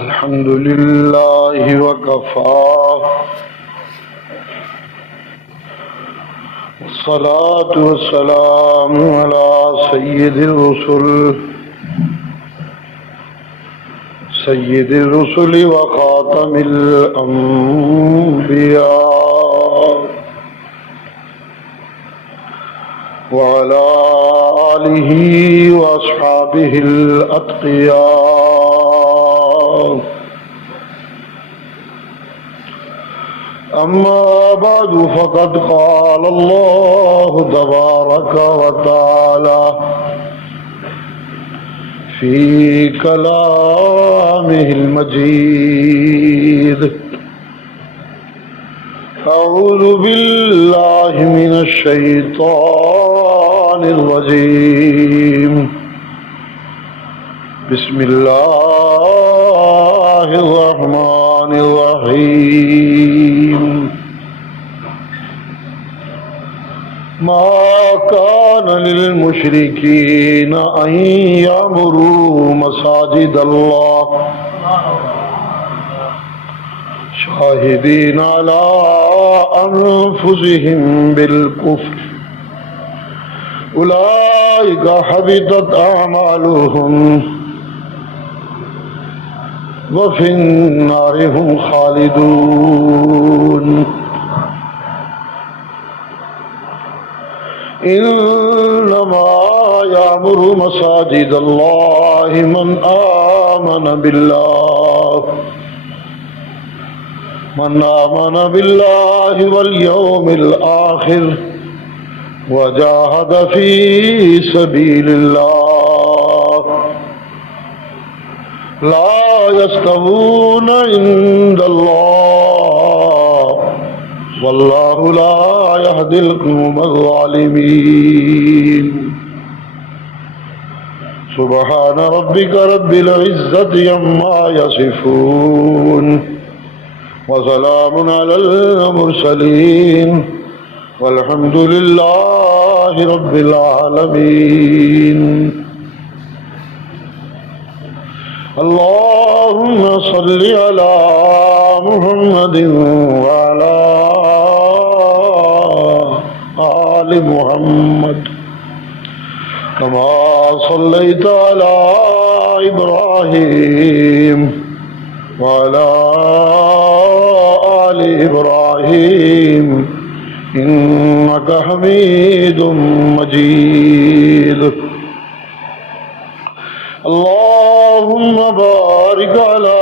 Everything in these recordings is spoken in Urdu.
الحمد لله وكفى والصلاة والسلام على سيد الرسل وخاتم الأنبياء وعلى آله وأصحابه الأتقياء. أما بعد فقد قال الله تبارك وتعالى في كلامه المجيد: أعوذ بالله من الشيطان الرجيم. بسم الله الرحمن الرحيم. ما كان للمشركين أن يعمروا مساجد الله شاهدين على أنفسهم بالكفر أولئك حبطت أعمالهم وفي النار هم خالدون. إنما يعمر مساجد الله من آمن بالله واليوم الآخر وجاهد في سبيل الله لا يستوون عند الله والله لا يهدي القوم الظالمين. سبحان ربك رب العزة عما يصفون وسلام على المرسلين والحمد لله رب العالمين. اللهم صل على محمد وعلى آل محمد كما صليت على إبراهيم وعلى آل إبراهيم إنك حميد مجيد. اللهم بارك على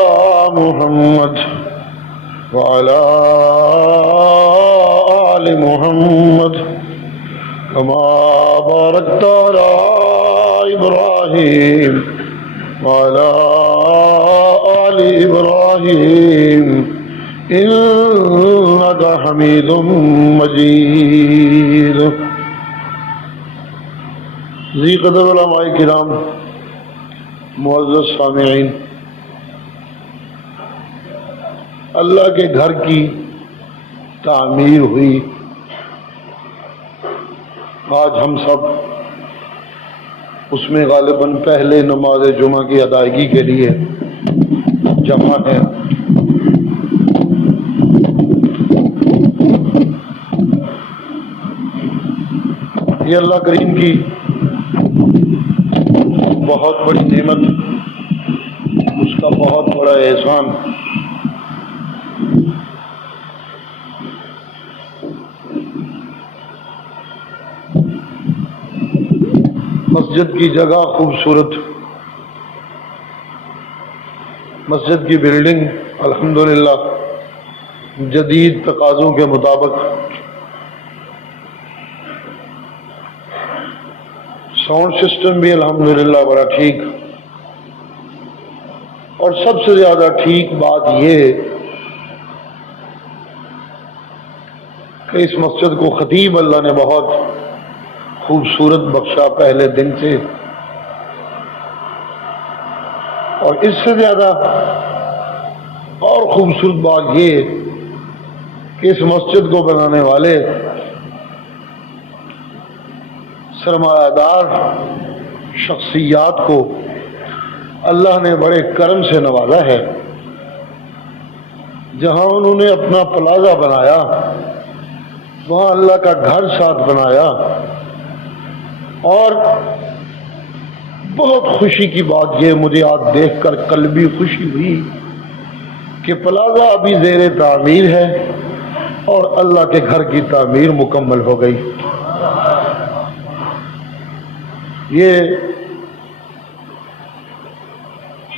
محمد وعلى آل محمد كما باركت على إبراهيم وعلى آل إبراهيم إنك حميد مجيد. ذی قدر علماء کرام، معزز سامعین، اللہ کے گھر کی تعمیر ہوئی. آج ہم سب اس میں غالباً پہلے نماز جمعہ کی ادائیگی کے لیے جمع ہیں. یہ اللہ کریم کی بہت بڑی نعمت، اس کا بہت بڑا احسان. مسجد کی جگہ خوبصورت، مسجد کی بلڈنگ الحمدللہ جدید تقاضوں کے مطابق، ساؤنڈ سسٹم بھی الحمدللہ بڑا ٹھیک، اور سب سے زیادہ ٹھیک بات یہ کہ اس مسجد کو خطیب اللہ نے بہت خوبصورت بخشا پہلے دن سے. اور اس سے زیادہ اور خوبصورت بات یہ کہ اس مسجد کو بنانے والے سرمایہ دار شخصیات کو اللہ نے بڑے کرم سے نوازا ہے. جہاں انہوں نے اپنا پلازہ بنایا وہاں اللہ کا گھر ساتھ بنایا. اور بہت خوشی کی بات یہ مجھے آج دیکھ کر قلبی خوشی ہوئی کہ پلازہ ابھی زیر تعمیر ہے اور اللہ کے گھر کی تعمیر مکمل ہو گئی. یہ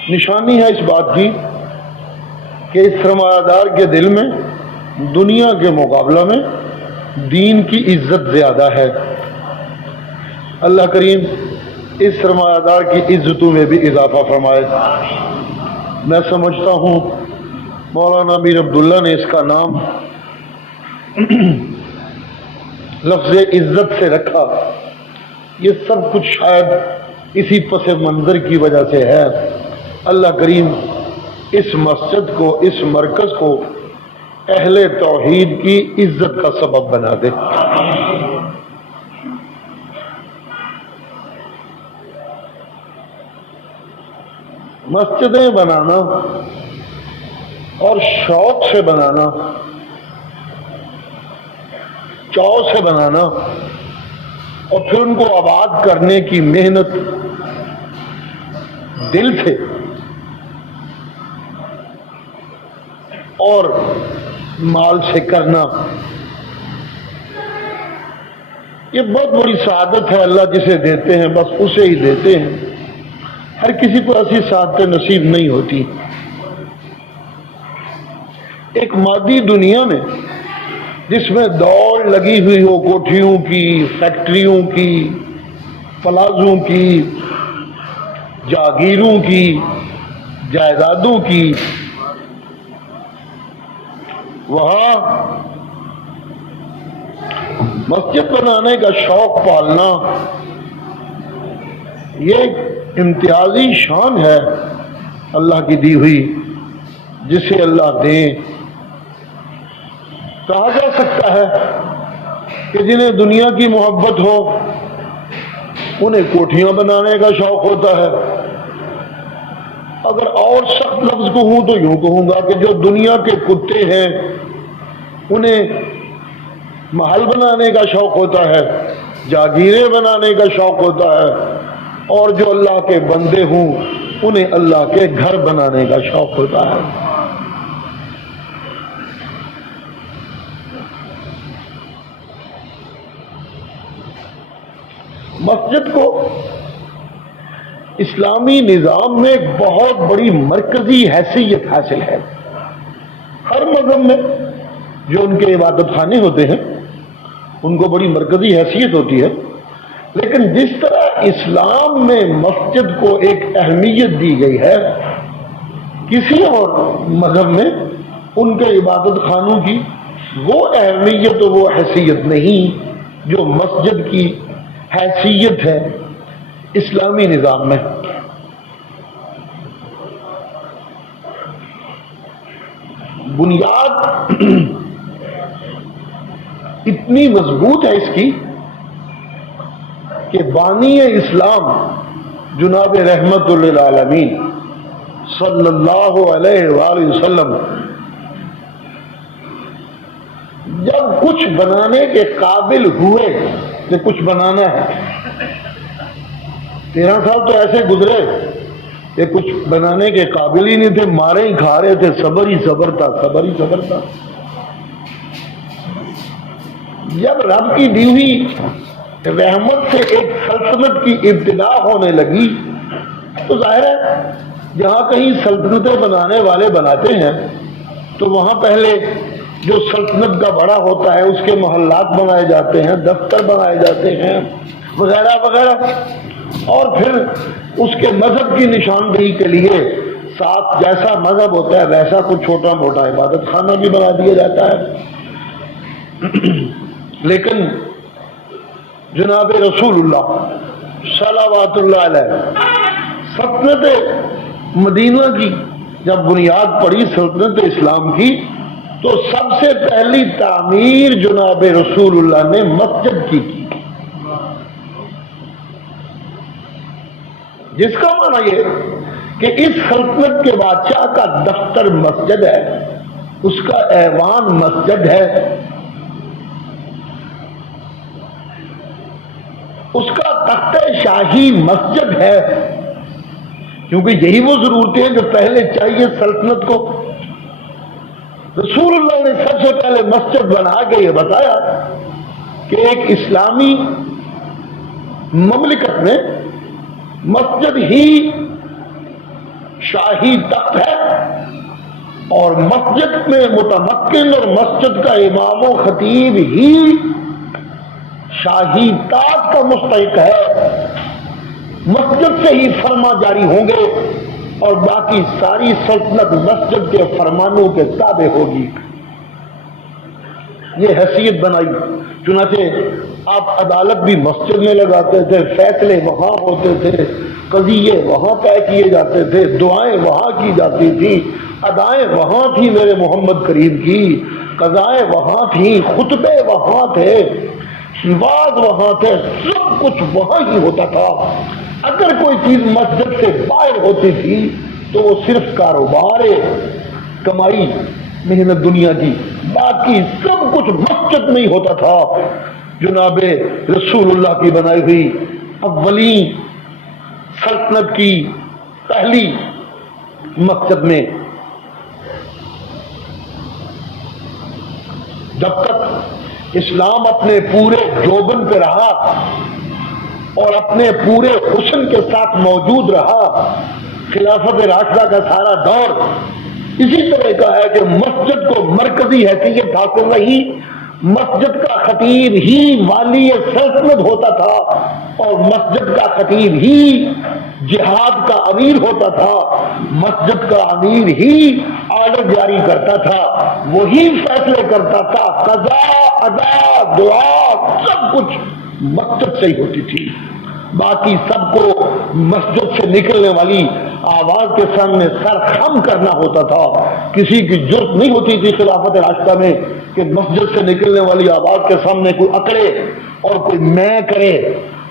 نشانی ہے اس بات کی کہ اس سرمایہ دار کے دل میں دنیا کے مقابلہ میں دین کی عزت زیادہ ہے. اللہ کریم اس سرمایہ دار کی عزتوں میں بھی اضافہ فرمائے. میں سمجھتا ہوں مولانا میر عبداللہ نے اس کا نام لفظ عزت سے رکھا. یہ سب کچھ شاید اسی پس منظر کی وجہ سے ہے. اللہ کریم اس مسجد کو اس مرکز کو اہل توحید کی عزت کا سبب بنا دے. مسجدیں بنانا اور شوق سے بنانا، چاؤ سے بنانا اور پھر ان کو آباد کرنے کی محنت دل سے اور مال سے کرنا، یہ بہت بڑی سعادت ہے. اللہ جسے دیتے ہیں بس اسے ہی دیتے ہیں. ہر کسی کو ایسی سعادتیں نصیب نہیں ہوتی. ایک مادی دنیا میں جس میں دوڑ لگی ہوئی ہو کوٹھیوں کی، فیکٹریوں کی، پلازوں کی، جاگیروں کی، جائیدادوں کی، وہاں مسجد بنانے کا شوق پالنا یہ ایک امتیازی شان ہے اللہ کی دی ہوئی، جسے اللہ دے. کہا جا سکتا ہے کہ جنہیں دنیا کی محبت ہو انہیں کوٹھیاں بنانے کا شوق ہوتا ہے. اگر اور سخت لفظ کہوں تو یوں کہوں گا کہ جو دنیا کے کتے ہیں انہیں محل بنانے کا شوق ہوتا ہے، جاگیریں بنانے کا شوق ہوتا ہے، اور جو اللہ کے بندے ہوں انہیں اللہ کے گھر بنانے کا شوق ہوتا ہے. مسجد کو اسلامی نظام میں ایک بہت بڑی مرکزی حیثیت حاصل ہے. ہر مذہب میں جو ان کے عبادت خانے ہوتے ہیں ان کو بڑی مرکزی حیثیت ہوتی ہے، لیکن جس طرح اسلام میں مسجد کو ایک اہمیت دی گئی ہے کسی اور مذہب میں ان کے عبادت خانوں کی وہ اہمیت و وہ حیثیت نہیں جو مسجد کی حیثیت ہے اسلامی نظام میں. بنیاد اتنی مضبوط ہے اس کی کہ بانی اسلام جناب رحمت للعالمین صلی اللہ علیہ وآلہ وسلم جب کچھ بنانے کے قابل ہوئے کہ کچھ بنانا ہے، 13 سال تو ایسے گزرے کہ کچھ بنانے کے قابل ہی نہیں تھے، مارے ہی کھا رہے تھے، صبر ہی صبر تھا، صبر ہی صبر تھا. جب رب کی دی ہوئی رحمت سے ایک سلطنت کی ابتدا ہونے لگی تو ظاہر ہے جہاں کہیں سلطنتیں بنانے والے بناتے ہیں تو وہاں پہلے جو سلطنت کا بڑا ہوتا ہے اس کے محلات بنائے جاتے ہیں، دفتر بنائے جاتے ہیں وغیرہ وغیرہ، اور پھر اس کے مذہب کی نشاندہی کے لیے ساتھ جیسا مذہب ہوتا ہے ویسا کچھ چھوٹا موٹا عبادت خانہ بھی بنا دیا جاتا ہے. لیکن جناب رسول اللہ صلوات اللہ علیہ سلطنت مدینہ کی جب بنیاد پڑی، سلطنت اسلام کی، تو سب سے پہلی تعمیر جناب رسول اللہ نے مسجد کی. جس کا معنی یہ کہ اس سلطنت کے بادشاہ کا دفتر مسجد ہے، اس کا ایوان مسجد ہے، اس کا تخت شاہی مسجد ہے، کیونکہ یہی وہ ضرورتیں ہیں جو پہلے چاہیے سلطنت کو۔ رسول اللہ نے سب سے پہلے مسجد بنا کے یہ بتایا کہ ایک اسلامی مملکت میں مسجد ہی شاہی تخت ہے، اور مسجد میں متمکن اور مسجد کا امام و خطیب ہی شاہی تاج کا مستحق ہے۔ مسجد سے ہی فرما جاری ہوں گے اور باقی ساری سلطنت مسجد کے فرمانوں کے تابع ہوگی۔ یہ حیثیت بنائی۔ چنانچہ آپ عدالت بھی مسجد میں لگاتے تھے، فیصلے وہاں ہوتے تھے، قضیے وہاں طے کیے جاتے تھے، دعائیں وہاں کی جاتی تھی، ادائیں وہاں تھی میرے محمد کریم کی، قضائیں وہاں تھی، خطبے وہاں تھے، واز وہاں تھے، سب کچھ وہاں ہی ہوتا تھا۔ اگر کوئی چیز مسجد سے باہر ہوتی تھی تو وہ صرف کاروبار کمائی محنت دنیا کی، باقی سب کچھ مسجد میں ہی ہوتا تھا۔ جناب رسول اللہ کی بنائی ہوئی اولین سلطنت کی پہلی مسجد میں جب تک اسلام اپنے پورے جوبن پہ رہا اور اپنے پورے حسن کے ساتھ موجود رہا، خلافت راشدہ کا سارا دور اسی طرح کا ہے کہ مسجد کو مرکزی حیثیت حاصل رہی، مسجد کا خطیب ہی والی سلطنت ہوتا تھا، اور مسجد کا خطیب ہی جہاد کا امیر ہوتا تھا، مسجد کا امیر ہی آرڈر جاری کرتا تھا، وہی فیصلے کرتا تھا، قضا ادا دعا سب کچھ مسجد سے ہی ہوتی تھی۔ باقی سب کو مسجد سے نکلنے والی آواز کے سامنے سر خم کرنا ہوتا تھا۔ کسی کی جرت نہیں ہوتی تھی خلافت راشدہ میں کہ مسجد سے نکلنے والی آواز کے سامنے کوئی اکڑے اور کوئی میں کرے۔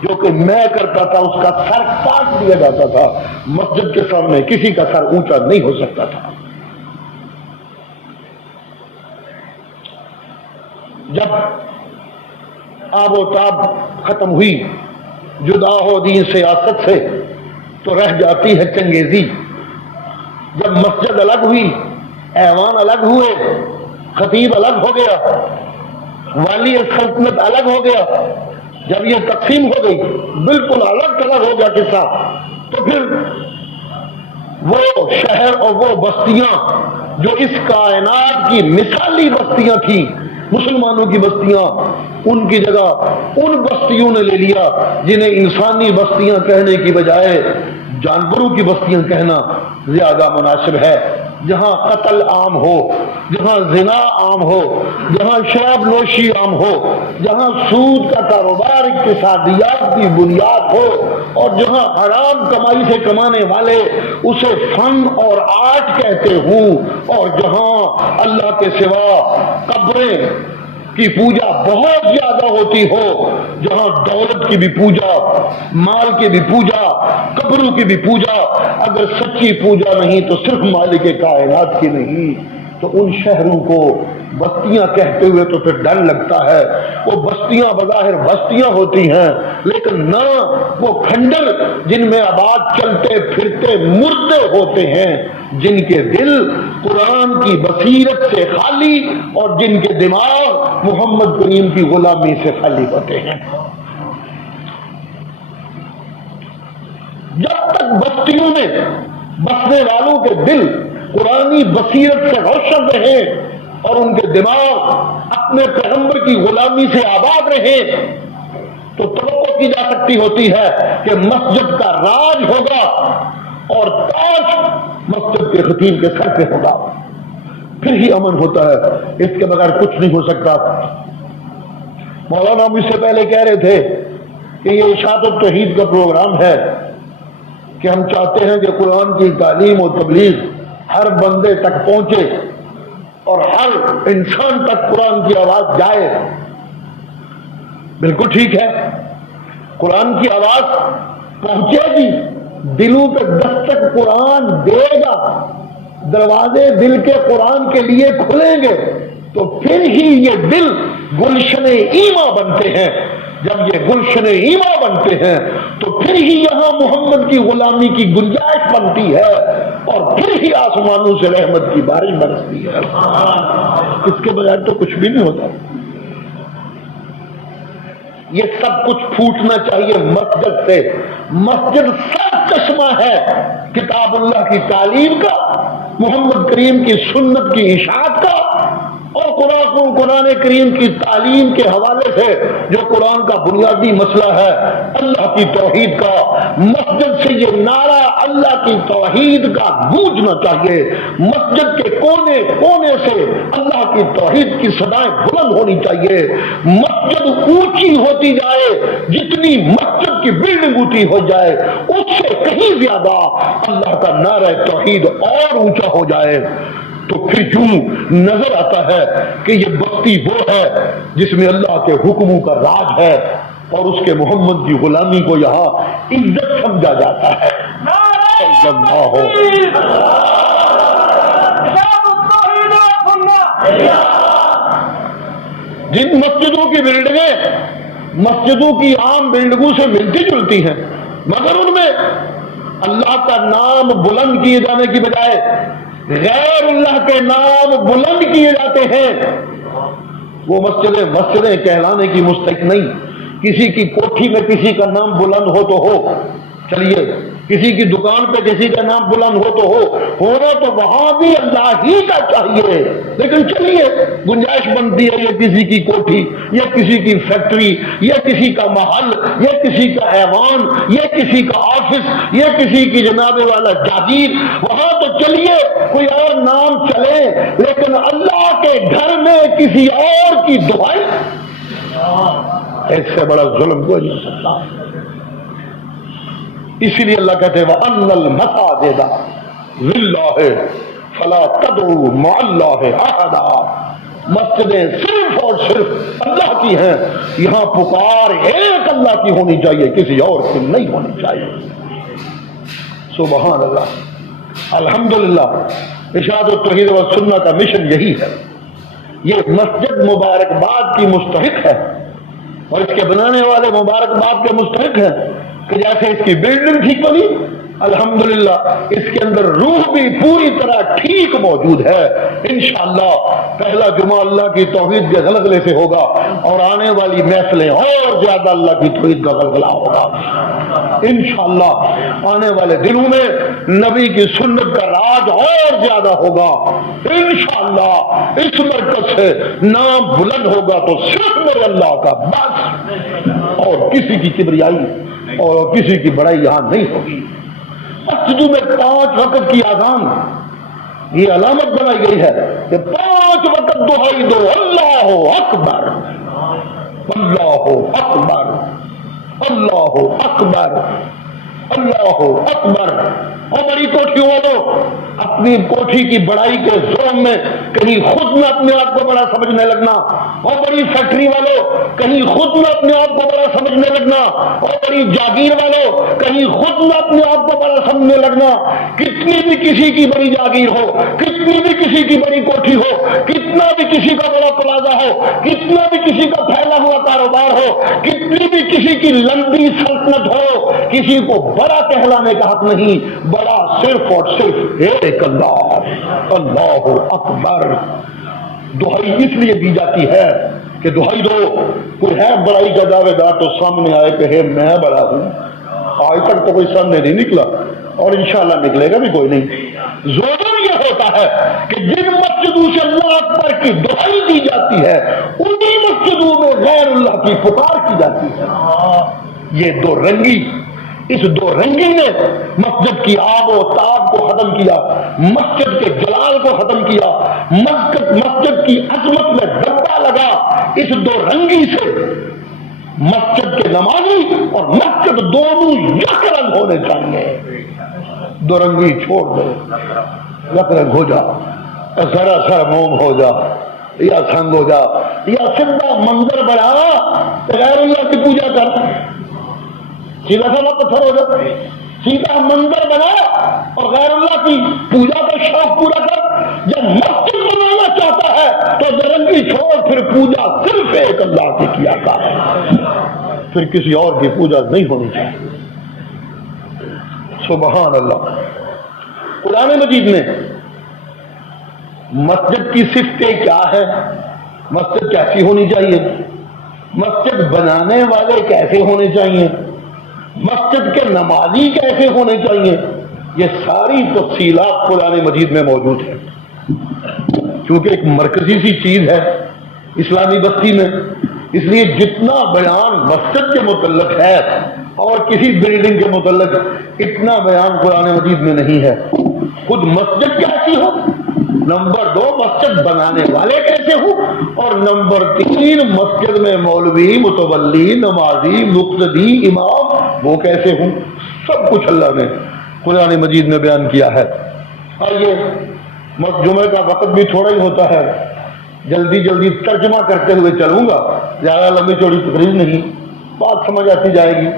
جو کہ میں کرتا تھا اس کا سر کاٹ دیا جاتا تھا۔ مسجد کے سامنے کسی کا سر اونچا نہیں ہو سکتا تھا۔ جب آب و تاب ختم ہوئی، جدا ہو دین سیاست سے، تو رہ جاتی ہے چنگیزی۔ جب مسجد الگ ہوئی، ایوان الگ ہوئے، خطیب الگ ہو گیا، والی سلطنت الگ ہو گیا، جب یہ تقسیم ہو گئی، بالکل الگ الگ ہو گیا قصہ، تو پھر وہ شہر اور وہ بستیاں جو اس کائنات کی مثالی بستیاں تھیں، مسلمانوں کی بستیاں، ان کی جگہ ان بستیوں نے لے لیا جنہیں انسانی بستیاں کہنے کی بجائے جانوروں کی بستیاں کہنا زیادہ مناسب ہے۔ جہاں قتل عام ہو، جہاں زنا عام ہو، جہاں شراب نوشی عام ہو، جہاں سود کا کاروبار اقتصادیات کی بنیاد ہو، اور جہاں حرام کمائی سے کمانے والے اسے فن اور آرٹ کہتے ہوں، اور جہاں اللہ کے سوا قبریں کی پوجا بہت زیادہ ہوتی ہو، جہاں دولت کی بھی پوجا، مال کی بھی پوجا، قبروں کی بھی پوجا، اگر سچی پوجا نہیں تو صرف مالک کائنات کی نہیں، تو ان شہروں کو بستیاں کہتے ہوئے تو پھر ڈر لگتا ہے۔ وہ بستیاں بظاہر بستیاں ہوتی ہیں، لیکن نہ وہ کھنڈر جن میں آباد چلتے پھرتے مردے ہوتے ہیں، جن کے دل قرآن کی بصیرت سے خالی اور جن کے دماغ محمد کریم کی غلامی سے خالی ہوتے ہیں۔ جب تک بستیوں میں بسنے والوں کے دل قرآنی بصیرت سے روشن رہے اور ان کے دماغ اپنے پیغمبر کی غلامی سے آباد رہے، تو توقع کی جا سکتی ہوتی ہے کہ مسجد کا راج ہوگا اور تاج مسجد کے خطیب کے سر پہ ہوگا، پھر ہی امن ہوتا ہے۔ اس کے بغیر کچھ نہیں ہو سکتا۔ مولانا مجھ سے پہلے کہہ رہے تھے کہ یہ ارشاد التوحید کا پروگرام ہے کہ ہم چاہتے ہیں کہ قرآن کی تعلیم و تبلیغ ہر بندے تک پہنچے اور ہر انسان تک قرآن کی آواز جائے۔ بالکل ٹھیک ہے، قرآن کی آواز پہنچے گی دلوں پہ دستک قرآن دے گا، دروازے دل کے قرآن کے لیے کھلیں گے، تو پھر ہی یہ دل گلشن ایمان بنتے ہیں۔ جب یہ گلشن ایمان بنتے ہیں تو پھر ہی یہاں محمد کی غلامی کی گنجائش بنتی ہے، اور پھر ہی آسمانوں سے رحمت کی بارش برستی ہے۔ اس کے بغیر تو کچھ بھی نہیں ہوتا۔ یہ سب کچھ پھوٹنا چاہیے مسجد سے۔ مسجد سب چشمہ ہے کتاب اللہ کی تعلیم کا، محمد کریم کی سنت کی اشاعت کا، اور قرآن کریم کی تعلیم کے حوالے سے جو قرآن کا بنیادی مسئلہ ہے اللہ کی توحید کا۔ مسجد سے یہ نعرہ اللہ کی توحید کا گونجنا چاہیے، مسجد کے کونے کونے سے اللہ کی توحید کی صدائیں بلند ہونی چاہیے۔ مسجد اونچی ہوتی جائے، جتنی مسجد کی بلڈنگ اونچی ہو جائے اس سے کہیں زیادہ اللہ کا نعرہ توحید اور اونچا ہو جائے، تو پھر یوں نظر آتا ہے کہ یہ بستی وہ ہے جس میں اللہ کے حکموں کا راج ہے، اور اس کے محمد کی غلامی کو یہاں عزت سمجھا جاتا ہے۔ جن مسجدوں کی بلڈنگیں مسجدوں کی عام بلڈنگوں سے ملتی جلتی ہیں، مگر ان میں اللہ کا نام بلند کیے جانے کی بجائے غیر اللہ کے نام بلند کیے جاتے ہیں، وہ مسجدیں کہلانے کی مستحق نہیں۔ کسی کی کوٹھی میں کسی کا نام بلند ہو تو ہو، چلیے، کسی کی دکان پہ کسی کا نام بلند ہو تو ہونا تو وہاں بھی اللہ ہی کا چاہیے، لیکن چلیے گنجائش بنتی ہے یہ کسی کی کوٹھی یا کسی کی فیکٹری یا کسی کا محل یا کسی کا ایوان یا کسی کا آفس یا کسی کی جناب والا جاگیر، وہاں تو چلیے کوئی اور نام چلے، لیکن اللہ کے گھر میں کسی اور کی دعائی، اس سے بڑا ظلم کوئی نہیں سکتا۔ اسی لیے اللہ کہتے ہیں وَأَنَّ الْمَسَاجِدَ لِلَّهِ فَلَا تَدْعُوا مَعَ اللَّهِ أَحَدًا، مسجدیں صرف اور صرف اللہ کی ہیں، یہاں پکار ایک اللہ کی ہونی چاہیے، کسی اور کی نہیں ہونی چاہیے۔ سبحان اللہ، الحمدللہ، ارشاد التوحید و سنت کا مشن یہی ہے۔ یہ مسجد مبارکباد کی مستحق ہے، اور اس کے بنانے والے مبارکباد کے مستحق ہیں کہ جیسے اس کی بلڈنگ ٹھیک بنی، الحمدللہ اس کے اندر روح بھی پوری طرح ٹھیک موجود ہے۔ انشاءاللہ پہلا جمعہ اللہ کی توحید کے غلغلے سے ہوگا، اور آنے والی محفلیں اور زیادہ اللہ کی توحید کا غلغلہ ہوگا انشاءاللہ۔ آنے والے دنوں میں نبی کی سنت کا راج اور زیادہ ہوگا انشاءاللہ۔ اس مرکز سے نام بلند ہوگا تو صرف میرے اللہ کا بس، اور کسی کی کبریائی اور کسی کی بڑائی یہاں نہیں ہوگی۔ مسجدوں میں 5 وقت کی اذان یہ علامت بنائی گئی ہے کہ 5 وقت دہائی دو، اللہ اکبر، اللہ اکبر، اللہ اکبر، اللہ اکبر۔ اور بڑی کوٹھیوں والوں، اپنی کوٹھی کی بڑائی کے زوم میں کہیں خود نہ اپنے آپ کو بڑا سمجھنے لگنا، اور بڑی فیکٹری والوں کہیں خود نہ اپنے آپ کو بڑا سمجھنے لگنا، اور بڑی جاگیر والوں کہیں خود نہ اپنے آپ کو بڑا سمجھنے لگنا۔ کتنی بھی کسی کی بڑی جاگیر ہو، کتنی بھی کسی کی بڑی کوٹھی ہو، کتنا بھی کسی کا بڑا پلازہ ہو، کتنا بھی کسی کا پھیلا ہوا کاروبار ہو، کتنی بھی کسی کی لمبی سلطنت ہو، کسی کو بڑا کہلانے کا حق نہیں، بڑا صرف اور صرف ایک اللہ، اللہ اکبر۔ دہائی اس لیے دی جاتی ہے کہ دہائی دو، کوئی ہے بڑائی کا دعوے دار تو سامنے آئے کہ میں بڑا ہوں۔ آج تک تو کوئی سامنے نہیں نکلا، اور انشاءاللہ نکلے گا بھی کوئی نہیں۔ ضرور یہ ہوتا ہے کہ جن مسجدوں سے اللہ اکبر کی دہائی دی جاتی ہے انہی مسجدوں میں غیر اللہ کی پکار کی جاتی ہے۔ یہ دو رنگی، اس دو رنگی نے مسجد کی آب و تاب کو ختم کیا، مسجد کے جلال کو ختم کیا، مسجد کی عظمت میں دھبا لگا۔ اس دو رنگی سے مسجد کے نمازی اور مسجد دونوں یک رنگ ہونے چاہیے۔ دو رنگی چھوڑ دو، یک رنگ ہو جا، ذرا سا موم ہو جا یا سنگ ہو جا، یا سیدھا منظر بڑھا غیر اللہ کی پوجا کر، سیدھا سا پتھر ہو جا۔ سیدھا منظر بنا اور غیر اللہ کی پوجا کا شوق پورا کر. جب مسجد بنانا چاہتا ہے تو درنگی چھوڑ, پھر پوجا صرف ایک اللہ کی کیا کر, پھر کسی اور کی پوجا نہیں ہونی چاہیے. سبحان اللہ. قرآن مجید میں مسجد کی صفتیں کیا ہے, مسجد کیسی ہونی چاہیے, مسجد بنانے والے کیسے ہونے چاہیے, مسجد کے نمازی کیسے ہونے چاہیے, یہ ساری تفصیلات قرآن مجید میں موجود ہیں. کیونکہ ایک مرکزی سی چیز ہے اسلامی بستی میں, اس لیے جتنا بیان مسجد کے متعلق ہے اور کسی بلڈنگ کے متعلق اتنا بیان قرآن مجید میں نہیں ہے. خود مسجد کیسی ہو, نمبر 2 مسجد بنانے والے کیسے ہوں, اور نمبر 3 مسجد میں مولوی, متولی, نمازی, مقتدی, امام وہ کیسے ہوں, سب کچھ اللہ نے قرآن مجید میں بیان کیا ہے. آئیے, جمعے کا وقت بھی تھوڑا ہی ہوتا ہے, جلدی جلدی ترجمہ کرتے ہوئے چلوں گا, زیادہ لمبی چوڑی تقریر نہیں, بات سمجھ آتی جائے گی.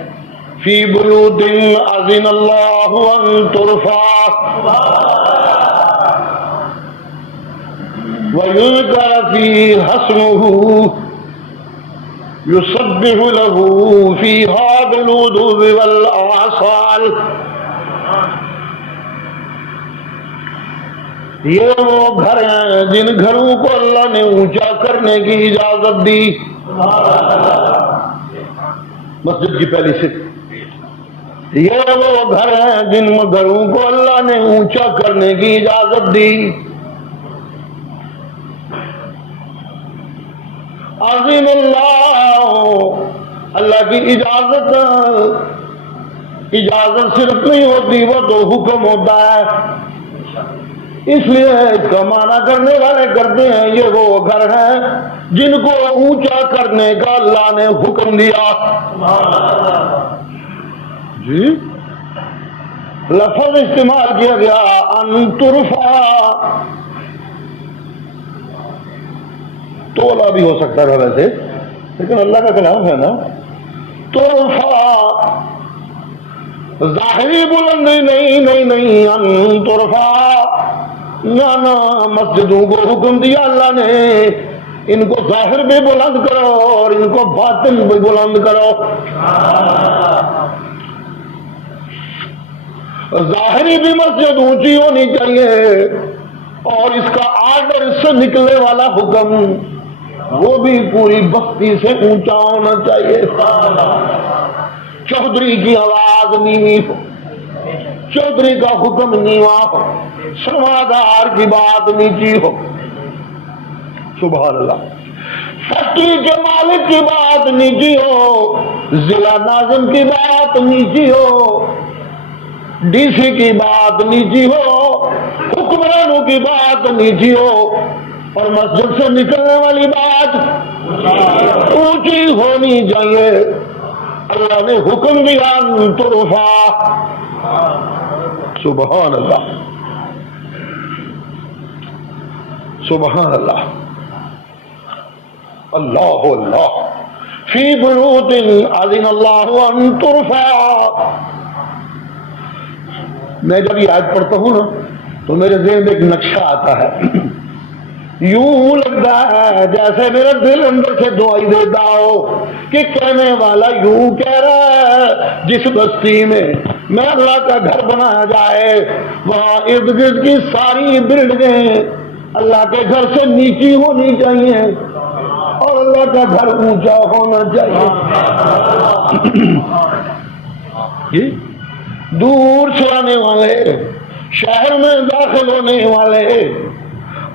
فی بیوت اذن اللہ ان ترفع وَيُذْكَرَ فِيهَا اسْمُهُ يُسَبِّحُ لَهُ فِيهَا بِالْغُدُوِّ وَالْآصَالِ. یہ وہ گھر ہیں جن گھروں کو اللہ نے اونچا کرنے کی اجازت دی. مسجد کی پہلی صفت, یہ وہ گھر ہیں جن گھروں کو اللہ نے اونچا کرنے کی اجازت دی. عظیم اللہ, اللہ کی اجازت صرف نہیں ہوتی, وہ تو حکم ہوتا ہے. اس لیے اس کا معنی کرنے والے کرتے ہیں یہ وہ گھر ہیں جن کو اونچا کرنے کا اللہ نے حکم دیا. جی لفظ استعمال کیا گیا ان ترفع, تولا بھی ہو سکتا ہے ویسے, لیکن اللہ کا کلام ہے نا. ترفع ظاہری بلندی نہیں, ان ترفع نہ, مسجدوں کو حکم دیا اللہ نے, ان کو ظاہر بھی بلند کرو اور ان کو باطن بھی بلند کرو. ظاہری بھی مسجد اونچی ہونی چاہیے, اور اس کا آرڈر, اس سے نکلنے والا حکم وہ بھی پوری بستی سے اونچا ہونا چاہیے. چودھری کی آواز نیوی ہو, چودھری کا حکم نیواں ہو, سرمادار کی بات نیچی ہو. سبحان اللہ. فیکٹری کے مالک کی بات نیچی ہو, ضلع ناظم کی بات نیچی ہو, ڈی سی کی بات نیچی ہو, حکمرانوں کی بات نیچی ہو, اور مسجد سے نکلنے والی بات اونچی ہونی چاہیے. اللہ نے حکم دیا ترفع. سبحان اللہ, سبحان اللہ. اللہ اللہ. فی بیوت اذن اللہ ان ترفع. میں جب یہ آیت پڑھتا ہوں نا تو میرے ذہن میں ایک نقشہ آتا ہے, یوں لگتا ہے جیسے میرا دل اندر سے دعائی دیتا ہو کہ کہنے والا یوں کہہ رہا ہے جس بستی میں اللہ کا گھر بنایا جائے وہاں ارد گرد کی ساری بلڈنگیں اللہ کے گھر سے نیچی ہونی چاہیے اور اللہ کا گھر اونچا ہونا چاہیے. دور سے آنے والے, شہر میں داخل ہونے والے,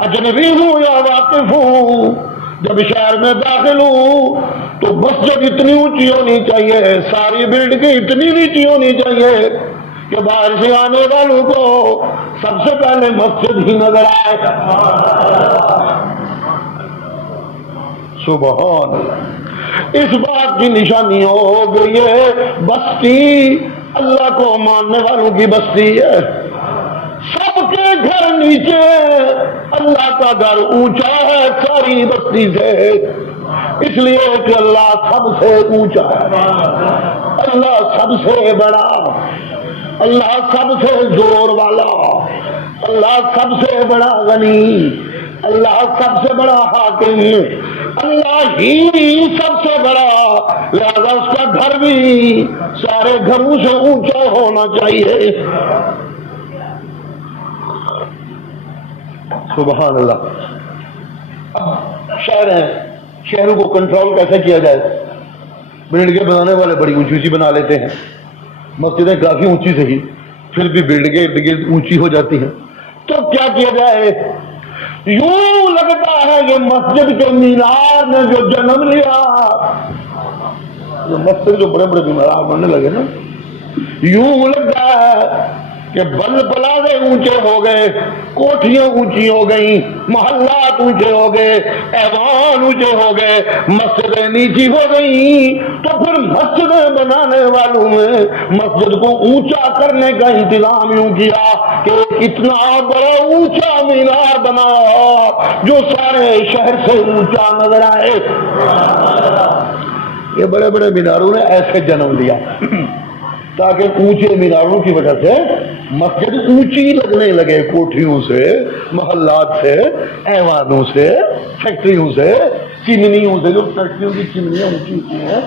اجنبی ہوں یا واقف ہوں, جب شہر میں داخل ہوں تو مسجد اتنی اونچی ہونی چاہیے, ساری بلڈنگیں اتنی نیچی ہونی چاہیے کہ باہر سے آنے والوں کو سب سے پہلے مسجد ہی نظر آئے. سبحان اللہ. اس بات کی نشانی ہو گئی ہے بستی اللہ کو ماننے والوں کی بستی ہے. سب کے گھر نیچے, اللہ کا گھر اونچا ہے ساری بستی سے, اس لیے کہ اللہ سب سے اونچا ہے, اللہ سب سے بڑا, اللہ سب سے زور والا، اللہ سب سے بڑا غنی، اللہ سب سے بڑا حاکم، اللہ ہی سب سے بڑا، لہذا اس کا گھر بھی سارے گھروں سے اونچا ہونا چاہیے۔ سبحان اللہ۔ اب شہر ہیں، شہروں کو کنٹرول کیسے کیا جائے؟ بلڈنگیں بنانے والے بڑی اونچی اونچی بنا لیتے ہیں، مسجدیں کافی اونچی صحیح، پھر بھی بلڈنگیں ارد گرد اونچی ہو جاتی ہیں، تو کیا کیا جائے؟ یوں لگتا ہے کہ مسجد کے مینار نے جو جنم لیا، مسجد جو بڑے بڑے مینار بننے لگے نا، یوں لگتا ہے کہ بل پلازے اونچے ہو گئے، کوٹھیاں اونچی ہو گئیں، محلات اونچے ہو گئے، ایوان اونچے ہو گئے، مسجدیں نیچی ہو گئیں۔ تو پھر مسجدیں بنانے والوں نے مسجد کو اونچا کرنے کا انتظام یوں کیا کہ اتنا بڑا اونچا مینار بنایا جو سارے شہر سے اونچا نظر آئے۔ یہ بڑے بڑے میناروں نے ایسے جنم لیا تاکہ اونچے میناروں کی وجہ سے مسجد اونچی لگنے لگے، کوٹھیوں سے، محلات سے، ایوانوں سے، فیکٹریوں سے، چمنیوں سے، جو فیکٹریوں کی چمنیاں اونچی ہوتی ہیں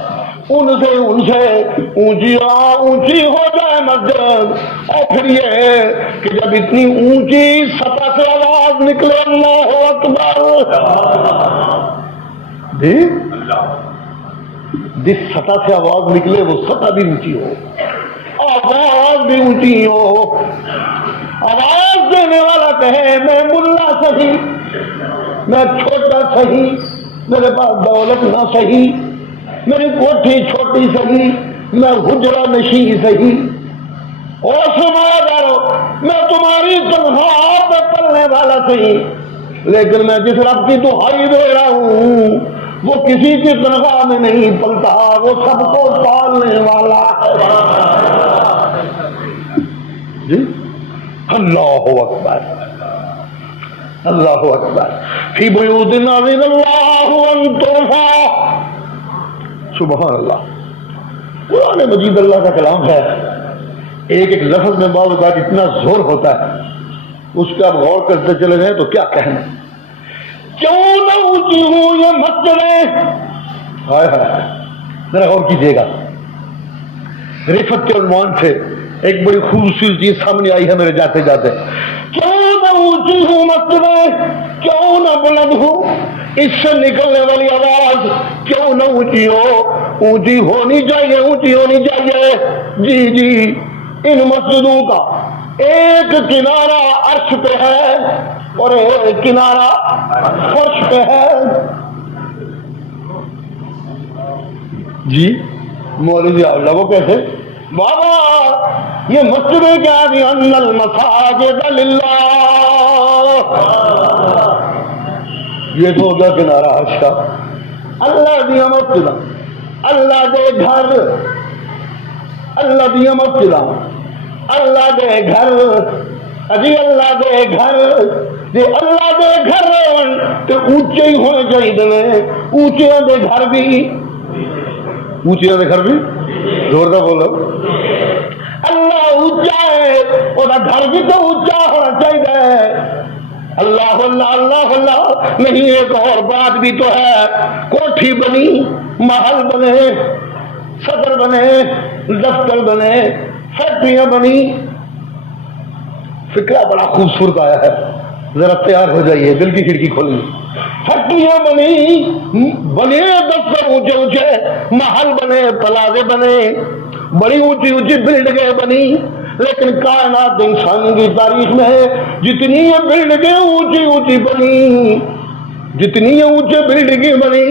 ان سے اونچی ہو جائے مسجد۔ اور پھر یہ ہے کہ جب اتنی اونچی سطح سے آواز نکلے اللہ اکبر، جس سطح سے آواز نکلے وہ سطح بھی اونچی ہو، آواز بھی اونچی ہو، آواز دینے والا کہے میں ملا صحیح، میں چھوٹا صحیح، میرے پاس دولت نہ صحیح، میری کوٹھی چھوٹی صحیح، میں حجرہ نشین صحیح، اور سمادارو میں تمہاری تنخواہ پہ پلنے والا صحیح، لیکن میں جس رب کی دہائی دے رہا ہوں وہ کسی کی تنخواہ میں نہیں پلتا، وہ سب کو پالنے والا ہے۔ جی اللہ اکبر، اللہ اکبر۔ فی بیوت اذن اللہ ان ترفع، سبحان اللہ۔ قرآن مجید اللہ کا کلام ہے، ایک ایک لفظ میں بعض اوقات اتنا زور ہوتا ہے، اس کا آپ غور کرتے چلے جائیں تو کیا کہنا۔ کیوں نہ اونچی ہوں یہ مسجدیں، ہائے ہائے، ذرا غور کیجیے گا۔ رفت کے عنوان سے ایک بڑی خوبصورت چیز سامنے آئی ہے میرے جاتے جاتے، کیوں نہ اونچی ہوں مسجدیں، کیوں نہ بلند ہوں، اس سے نکلنے والی آواز کیوں نہ اونچی ہو، اونچی ہونی چاہیے، اونچی ہونی چاہیے۔ جی جی، ان مسجدوں کا ایک کنارہ عرش پہ ہے اور ایک کنارہ فرش پہ ہے۔ جی مولوی اللہ وہ کیسے؟ بابا یہ مسجدیں کیا دی، ان المساجد للہ، یہ تو ہو گیا کنارہ عرش کا۔ اللہ دیا مسجد، اللہ دے گھر، اللہ دیا مسجد، اللہ دے گھر، اجی اللہ دے گھر، جی اللہ دے گھر تے اونچے ہی ہونے چاہیے، اونچے دے گھر بھی، اونچے دے گھر بھی زوردار بولو، اللہ اونچا ہے اور گھر بھی تو اونچا ہونا چاہیے۔ اللہ اللہ اللہ اللہ، نہیں ایک اور بات بھی تو ہے، کوٹھی بنی، محل بنے، صدر بنے، دفتر بنے، فیکٹریاں بنی، فکرہ بڑا خوبصورت آیا ہے، ذرا تیار ہو جائیے، دل کی کھڑکی کھولیں۔ فیکٹریاں بنی، بنے دفتر اونچے اونچے، محل بنے، پلازے بنے، بڑی اونچی اونچی بلڈنگیں بنی، لیکن کائنات انسان کی تاریخ میں جتنی یہ بلڈنگیں اونچی اونچی بنی، جتنی یہ اونچے بلڈنگیں بنی،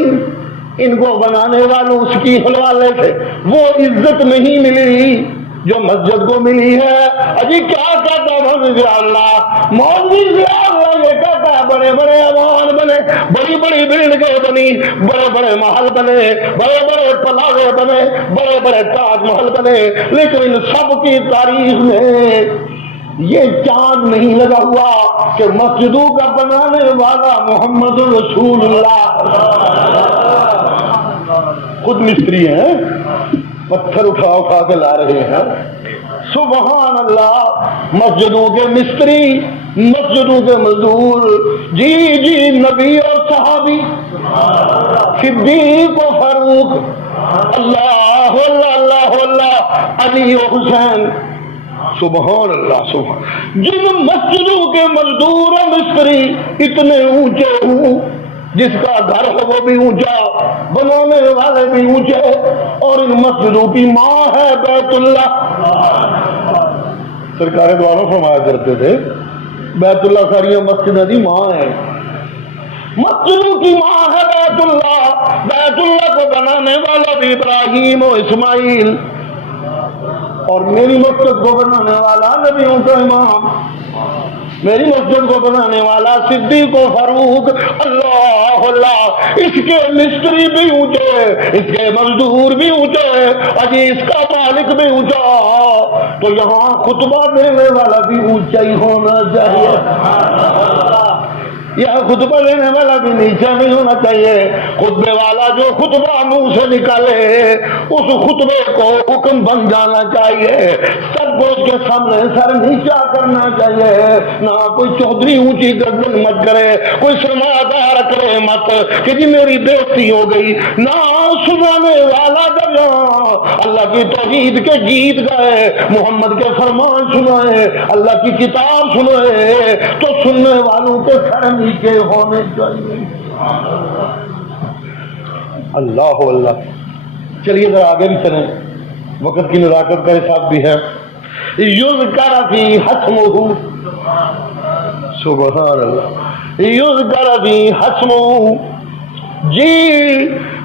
ان کو بنانے والوں اس کی حوالے سے وہ عزت نہیں ملی جو مسجد کو ملی ہے۔ اجی کیا کہتا مولوی اللہ، مولوی اللہ یہ کہتا ہے بڑے بڑے ایوان بنے، بڑی بڑی بلڈنگیں بنی، بڑے بڑے محل بنے، بڑے بڑے پلازے بنے، بڑے بڑے تاج محل بنے، لیکن ان سب کی تاریخ میں یہ چاند نہیں لگا ہوا کہ مسجدوں کا بنانے والا محمد رسول اللہ خود مستری ہیں، پتھر اٹھا اٹھا کے لا رہے ہیں، سبحان اللہ، مسجدوں کے مستری، مسجدوں کے مزدور، جی جی نبی اور صحابی، صدیق و فاروق، اللہ اللہ اللہ اللہ، علی و حسین، سبحان اللہ سبحان، جن مسجدوں کے مزدور و مستری اتنے اونچے ہوں، جس کا گھر ہو وہ بھی اونچا، بنانے والے بھی اونچے، اور ان مسجدوں کی ماں ہے بیت اللہ۔ سرکار دواروں فرمایا کرتے تھے بیت اللہ ساری مسجدیں دی ماں ہے، مسجدوں کی ماں ہے بیت اللہ۔ بیت اللہ کو بنانے والا بھی ابراہیم و اسماعیل، اور میری مسجد کو بنانے والا نبیوں کا امام، میری مسجد کو بنانے والا صدیق و فاروق، اللہ اللہ، اس کے مستری بھی اونچے، اس کے مزدور بھی اونچے، اجی اس کا مالک بھی اونچا، تو یہاں خطبہ دینے والا بھی اونچا ہی ہونا چاہیے، یہ خطبہ دینے والا بھی نیچا نہیں ہونا چاہیے۔ خطبے والا جو خطبہ منہ سے نکالے اس خطبے کو حکم بن جانا چاہیے، سب کو اس کے سامنے سر نیچا کرنا چاہیے، نہ کوئی چودھری اونچی گردن مت کرے، کوئی سرمایہ کرے مت کہ جی میری بےزتی ہو گئی، نہ سنانے والا جب اللہ کی توحید کے گیت گائے، محمد کے فرمان سنائے، اللہ کی کتاب سنائے، تو سننے والوں کے سر نیچے ہونے چاہیے۔ اللہ اللہ، چلیے ذرا آگے بھی چلیں، وقت کی نزاکت کا حساب بھی ہے۔ یذکر فی حسمہ، سبحان اللہ، یذکر فی حسمہ، جی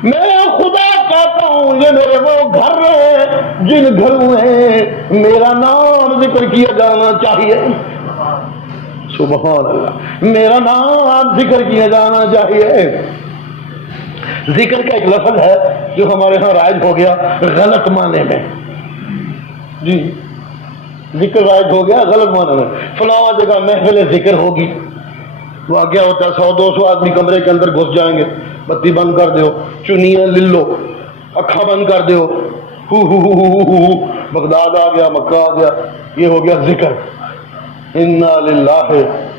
میں خدا کہتا ہوں یہ میرے وہ گھر ہیں جن گھروں میں میرا نام ذکر کیا جانا چاہیے، سبحان اللہ، میرا نام ذکر کیا جانا چاہیے۔ ذکر کا ایک لفظ ہے جو ہمارے ہاں رائج ہو گیا غلط معنی میں، جی ذکر رائج ہو گیا غلط معنی میں، فلاں جگہ محفل ذکر ہوگی، وہ کیا ہوتا ہے 100-200 آدمی کمرے کے اندر گھس جائیں گے، بتی بند کر دیو، چنیاں لے لو، اکھا بند کر دیو، بغداد آ گیا، مکہ آ گیا، یہ ہو گیا ذکر۔ انا للہ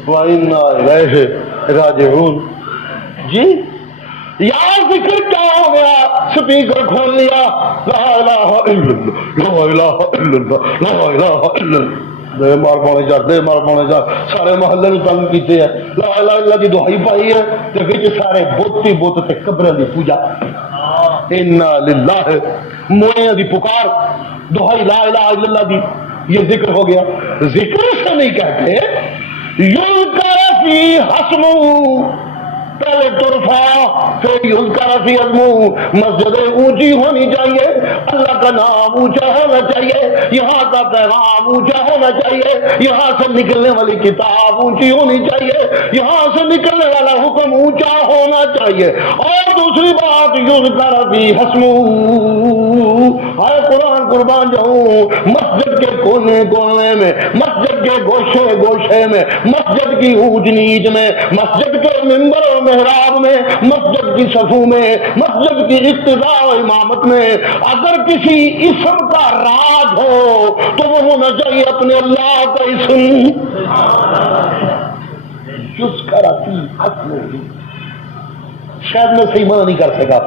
و انا الیہ راجعون، جی یا ذکر کیا ہو گیا، سپیکر کھول لیا، لا الہ الا اللہ لا الہ الا اللہ لا الہ الا اللہ، دے مار پانے جا، دے مار پانے جا، سارے محلے نو تنگ کیتے ہیں، لا الہ الا اللہ کی دہائی پائی ہے، تے وچ سارے بت تے قبراں دی پوجا، انا للہ، موئیاں دی پکار، دہائی لا الہ الا اللہ دی، یہ ذکر ہو گیا۔ ذکر سے نہیں کہتے، یذکر فی حسمہ، پہلے ترفع پھر یذکر فی حسمہ، مسجدیں اونچی ہونی چاہیے، اللہ کا نام اونچا ہونا چاہیے، یہاں کا پیغام اونچا ہونا چاہیے، یہاں سے نکلنے والی کتاب اونچی ہونی چاہیے، یہاں سے نکلنے والا حکم اونچا ہونا چاہیے۔ اور دوسری بات یذکر فی حسمہ، ہائے قرآن قربان جاؤں، مسجد کے کونے کونے میں، مسجد کے گوشے گوشے میں، مسجد کی اونچ نیچ میں، مسجد کے ممبر و محراب میں، مسجد کی صفوں میں، مسجد کی اقتداء و امامت میں، اگر کسی اسم کا راج ہو تو وہ ہونا چاہیے اپنے اللہ کا اسم، یذکر فی حسمہ۔ شاید میں صحیح معنی نہیں کر سکا،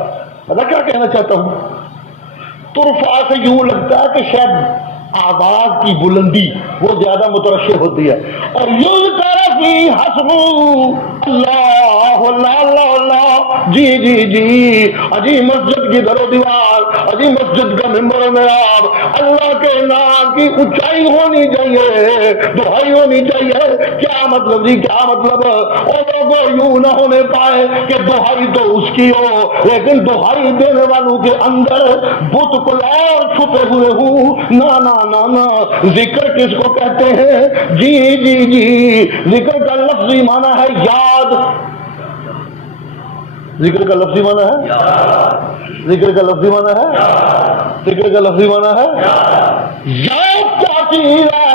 پتا کیا کہنا چاہتا ہوں، ترفع سے یوں لگتا ہے کہ شاید آواز کی بلندی وہ زیادہ مترشح ہوتی ہے، اور یذکر فی حسمہ، اللہ اللہ اللہ اللہ، جی جی جی، اجی مسجد کی در و دیوار، اجی مسجد کا ممبر و محراب، اللہ کے نام کی اونچائی ہونی چاہیے، دہائی ہونی چاہیے۔ کیا مطلب جی، کیا مطلب، اور لوگوں یوں نہ ہونے پائے کہ دہائی تو اس کی ہو لیکن دہائی دینے والوں کے اندر بت کوئی اور چھپے ہوئے ہوں، نہ نہ نہ نہ، ذکر کس کو کہتے ہیں، جی جی جی، ذکر کا لفظی معنی ہے یاد، ذکر کا لفظی معنی ہے، ذکر کا لفظی معنی ہے، ذکر کا لفظی معنی ہے یاد۔ کیا چیز ہے،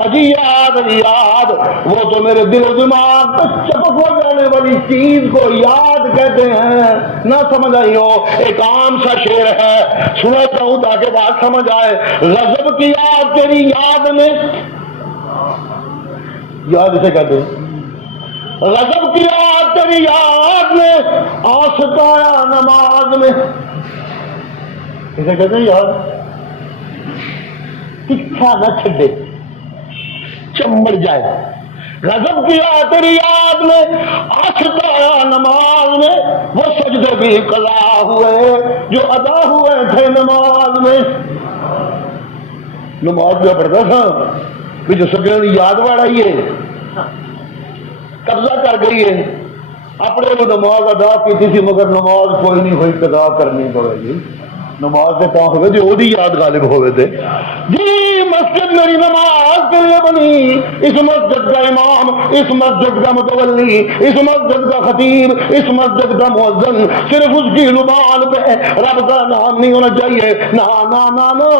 اجی یاد وہ تو میرے دل و دماغ پہ چپک ہو جانے والی چیز کو یاد کہتے ہیں. نہ سمجھ آئی ہو ایک عام سا شعر ہے, سناتا ہوں تاکہ بات سمجھ آئے. غضب کی یاد تیری یاد میں, یاد اسے کہتے ہیں, غضب کی یاد تیری یاد میں, آستایا نماز میں, اسے کہتے ہیں یاد. تکھا نہ چھڈے چمڑ جائے. غضب کیا تیری یاد میں, آستایا نماز میں, وہ سجدے بھی قضا ہوئے جو ادا ہوئے تھے نماز میں. نماز کیا پڑھتا تھا کہ جو سجدے یاد بڑھائی ہے, قبضہ کر گئی ہے, اپنے کو نماز ادا کی تھی مگر نماز کوئی نہیں ہوئی, قضا کرنی پڑے گی. نماز سے کہاں ہوئے جو وہی یاد غالب ہوئے تھے. جی مسجد میری نماز کے لیے بنی, اس مسجد کا امام, اس مسجد کا متولی, اس مسجد کا خطیب, اس مسجد کا مؤذن, صرف اس کی زبان پہ رب کا نام نہیں ہونا چاہیے. نا نا نا نا,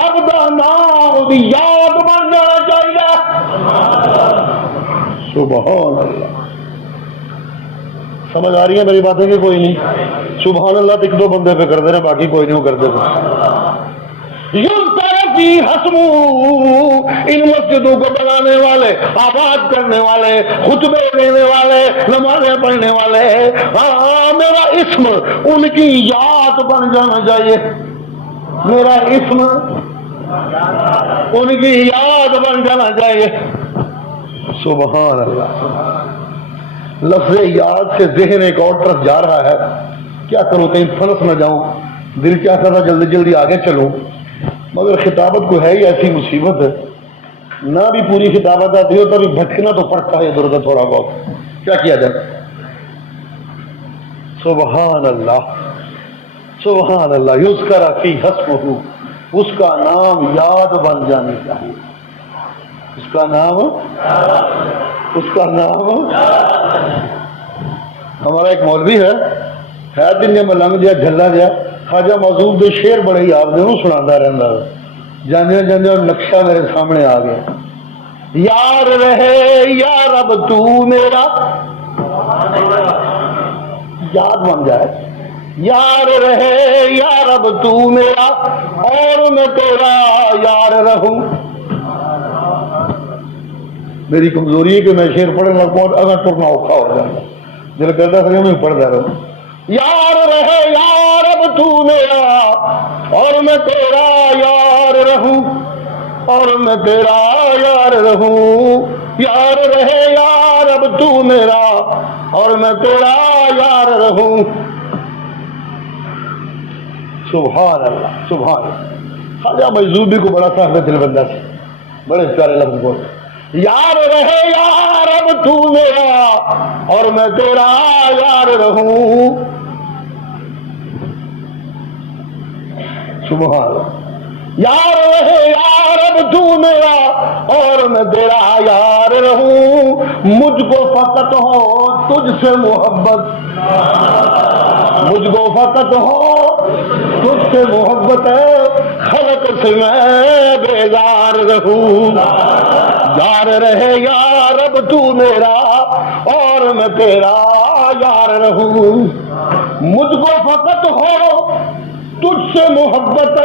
رب کا نام یاد بن جانا چاہیے. سبحان اللہ. سمجھ آ رہی ہے میری باتیں کہ کوئی نہیں؟ سبحان اللہ تو ایک دو بندے پہ کر دے رہے, باقی کوئی نہیں وہ کرتے تھے. حسمو, ان مسجدوں کو بنانے والے, آباد کرنے والے, خطبے دینے والے, نمازیں پڑھنے والے, ہاں میرا اسم ان کی یاد بن جانا چاہیے. میرا اسم ان کی یاد بن جانا چاہیے. سبحان اللہ. لفظ یاد سے ذہن ایک اور طرف جا رہا ہے, کیا کروں کہیں پھنس نہ جاؤں. دل چاہتا تھا جلدی جلدی آگے چلوں, مگر خطابت کو ہے ہی ایسی مصیبت ہے, نہ بھی پوری خطابت آتی ہو تبھی بھٹکنا تو پڑتا ہے ادھر ادھر تھوڑا بہت, کیا کیا جائے. سبحان اللہ سبحان اللہ. یذکر فی حسبہ, اس کا نام یاد بن جانے چاہیے. اس کا نام, اس کا نام. ہمارا ایک مولوی ہے دن جب ملنگ جہا جھلا جہا, خواجہ معذوب دے شعر بڑے ہی آپ نے سنا رہتا, جانے جانے اور نقشہ میرے سامنے آ گیا. یار رہے یا رب تو میرا, یاد بن جائے. یار رہے یا رب تو میرا, اور میں تیرا یار رہوں. میری کمزوری ہے کہ میں شعر پڑھنے لگ پاؤں, اگر ٹرنا اوکھا ہو جاتا, دل کرتا تھا میں پڑھتا رہوں. یار رہے یا رب تو میرا, اور میں تیرا یار رہوں, اور میں تیرا یار رہوں. یار رہے یا رب تو میرا, اور میں تیرا یار رہوں. سبحان اللہ سبحان اللہ. خواجہ مجذوبی کو بڑا صاحب دل بندہ سے بڑے پیارے لفظ بولے, یار رہے یا رب تو میرا, اور میں تیرا یار رہوں. سبحان اللہ. یار رہے یا رب تو میرا, اور میں تیرا یار رہوں. مجھ کو فقط ہو تجھ سے محبت, مجھ کو فقط ہو تجھ سے محبت, خلق سے میں بیزار رہوں. یار رہے یا رب تو میرا, اور میں تیرا یار رہوں. مجھ کو فقط ہو تجھ سے محبت,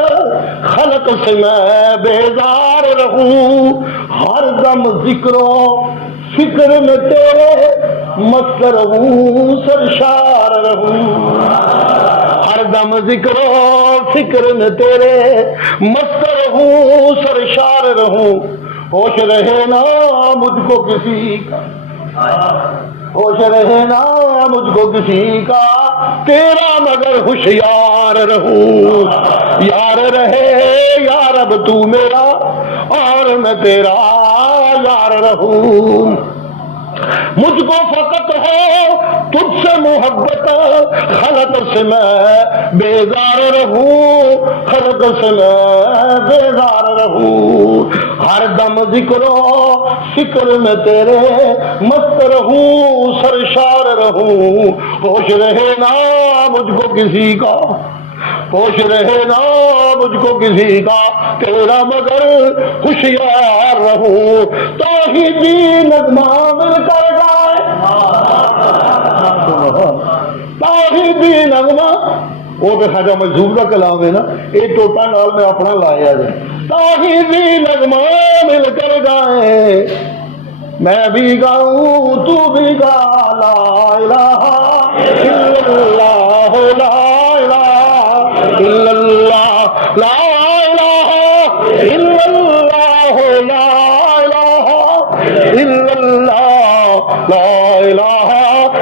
خلق سے میں بیزار رہوں. ہر دم ذکر و فکر میں تیرے مست رہوں, سرشار رہوں. ہر دم ذکر و فکر میں تیرے مست رہوں, سرشار رہوں. ہوش رہے نا مجھ کو کسی کا, ہوش رہے نا مجھ کو کسی کا, تیرا مگر ہوشیار رہوں. یار رہے یا رب تو میرا, اور میں تیرا یار رہوں. مجھ کو فقط ہو تجھ سے محبت, خلق سے میں بیزار رہوں, خلق سے میں بیزار رہوں. ہر دم ذکر و فکر میں تیرے مست رہوں, سرشار رہوں. ہوش رہے نا مجھ کو کسی کا, پوچھ رہے نا مجھ کو کسی کا تیرا مگر ہوشیار رہوں توحیدی نغمہ مل کر گائے توحیدی نغمہ وہ تو خواجہ مجذوب کا کلام ہے نا ایک ٹوٹا نال میں اپنا لایا جائے توحیدی نغمہ مل کر گائے میں بھی گاؤں تو بھی گا لا الہ الا اللہ لا الہ الا اللہ لا الہ الا اللہ لا الہ الا اللہ لا الہ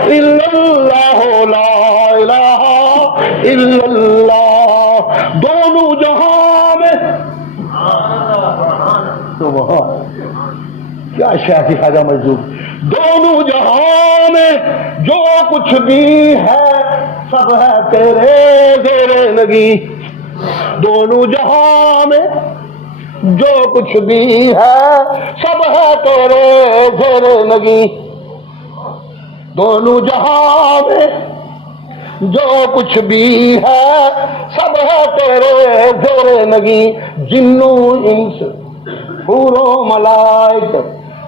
الا اللہ لا الہ الا اللہ دونوں جہاں میں سبحان کیا شاہ خواجہ مجذوب دونوں جہاں میں جو کچھ بھی ہے سب ہے تیرے زیر نگی دونوں جہاں میں جو کچھ بھی ہے سب ہے تیرے زیر نگی دونوں جہاں میں جو کچھ بھی ہے سب ہے تیرے زیر نگی جنوں انس حورو ملائک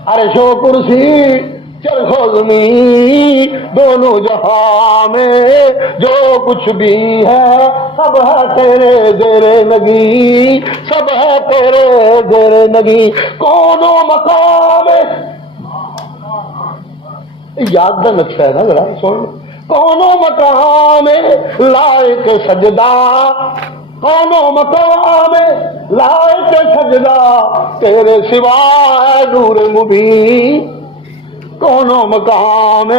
عرش و کرسی چرخ و زمین دونوں جہاں میں جو کچھ بھی ہے سب ہے تیرے زیر نگی سب ہے تیرے زیر نگی کون و مقام یاد کا نقشہ ہے نا ذرا سن کون و مقام لائق سجدہ کون و مقام لائق سجدہ تیرے سوا ہے نور مبین کون و مقام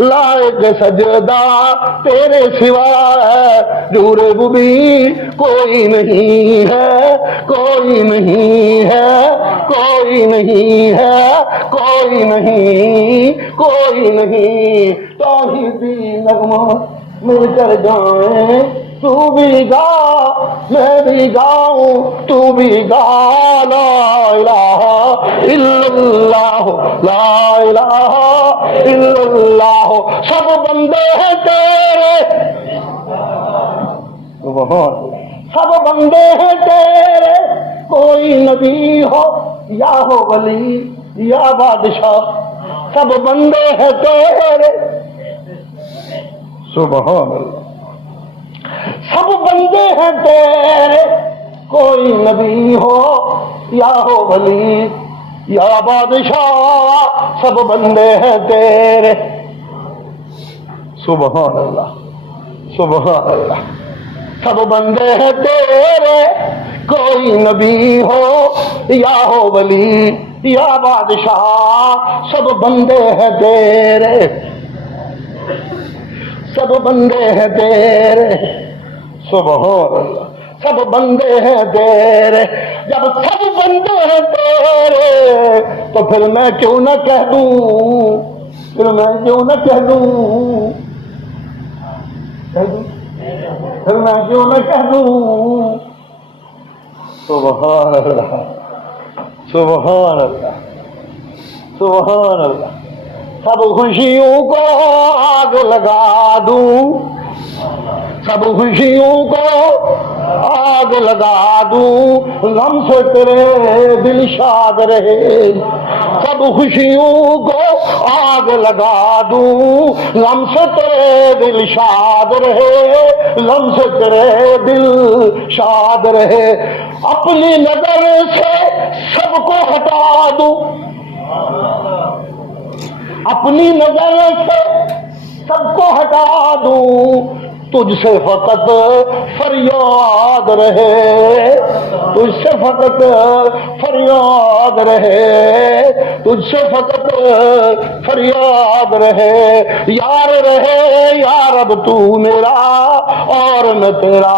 لائق سجدہ تیرے سوا ہے نور مبین کوئی نہیں ہے کوئی نہیں ہے کوئی نہیں ہے کوئی نہیں کوئی نہیں توحیدی نغمہ مل کر جائیں تو بھی گا میں بھی گاؤں تو بھی گا لا الہ الا اللہ لا الہ الا اللہ سب بندے ہیں تیرے سب بندے ہیں تیرے کوئی نبی ہو یا ہو ولی یا بادشاہ سب بندے ہیں تیرے سبحان اللہ سب بندے ہیں تیرے کوئی نبی ہو یا ہو ولی یا بادشاہ سب بندے ہیں تیرے سبحان اللہ سبحان اللہ سب بندے ہیں تیرے کوئی نبی ہو یا ہو ولی یا بادشاہ سب بندے ہیں تیرے سب بندے ہیں تیرے سبحان اللہ سب بندے ہیں تیرے جب سب بندے ہیں تیرے تو پھر میں کیوں نہ کہہ دوں پھر میں کیوں نہ کہہ دوں پھر میں کیوں نہ کہہ دوں سبحان اللہ سبحان اللہ سبحان اللہ سب خوشیوں کو آگ لگا دوں سب خوشیوں کو آگ لگا دوں غم سے تیرے دل شاد رہے سب خوشیوں کو آگ لگا دوں غم سے تیرے دل شاد رہے غم سے تیرے دل شاد رہے اپنی نظر سے سب کو ہٹا دوں اپنی نظر سے سب کو ہٹا دوں تجھ سے فقط فریاد رہے تجھ سے فقط فریاد رہے تجھ سے فقط فریاد رہے یار رہے یار اب تو میرا اور میں تیرا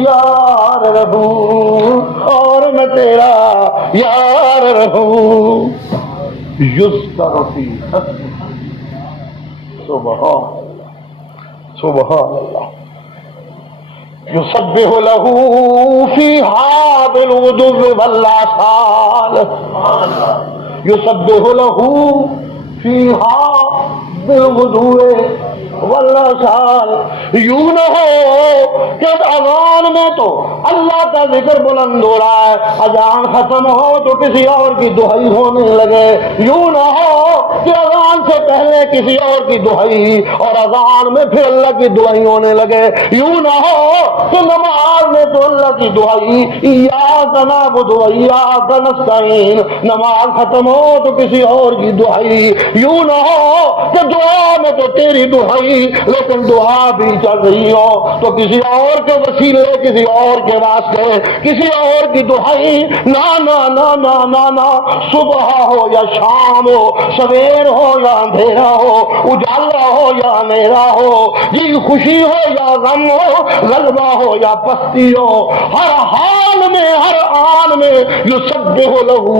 یار رہوں اور میں تیرا یار رہوں یذکر فی حسنہ سبحان اللہ سبحان اللہ یسبح له فیہا بالغدو والآصال یسبح له فیہا بالغدو والآصال، یوں نہ ہو کہ اذان میں تو اللہ کا ذکر بلند ہو رہا ہے، اذان ختم ہو تو کسی اور کی دہائی ہونے لگے، یوں نہ ہو کہ اذان سے پہلے کسی اور کی دہائی اور اذان میں پھر اللہ کی دعائی ہونے لگے، یوں نہ ہو کہ نماز میں تو اللہ کی دعائی ایاک نعبد و ایاک نستعین، نماز ختم ہو تو کسی اور کی دعائی، یوں نہ ہو کہ دعا میں تو تیری دعائی لیکن دعا بھی چل رہی ہو تو کسی اور کے وسیلے، کسی اور کے واسطے، کسی اور کی دعائی، نہ نہ نہ نہ نہ نہ، صبح ہو یا شام ہو، سویر ہو یا اندھیرا ہو، اجالا ہو یا اندھیرا ہو، جی خوشی ہو یا غم ہو، غلبہ ہو یا پستی ہو، ہر حال میں ہر آن میں یسبح لہو،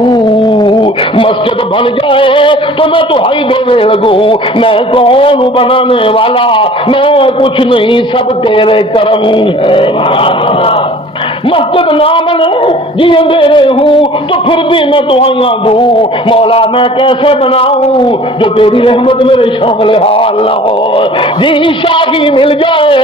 مسجد بن جائے تو میں دہائی دینے لگوں، میں کون ہوں بنانے والا، میں کچھ نہیں، سب تیرے کرم ہے۔ مسجد نہ بنے جی اندھیرے ہوں تو پھر بھی میں دعائیاں دوں، مولا میں کیسے بناؤں جو تیری رحمت میرے شامل حال نہ ہو، جی شاہی مل جائے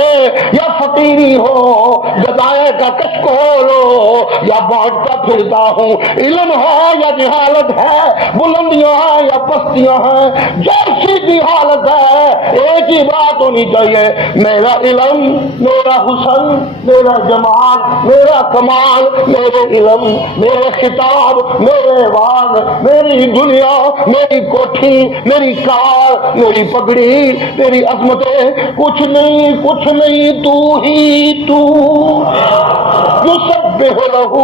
یا فقیری ہو، گدائے کا کشکول ہو یا بانٹتا پھرتا ہوں، علم ہے یا جہالت ہے، بلندیاں ہیں یا پستیاں ہیں، جیسی بھی حالت ہے ایک ہی بات ہونی چاہیے، میرا علم، میرا حسن، میرا جمال، میرا کمال، میرے علم، میرے خطاب، میرے باغ، میری دنیا، میری کوٹھی، میری کار، میری پگڑی، تیری عظمتیں، کچھ نہیں کچھ نہیں، تو ہی تو، یسبح لہ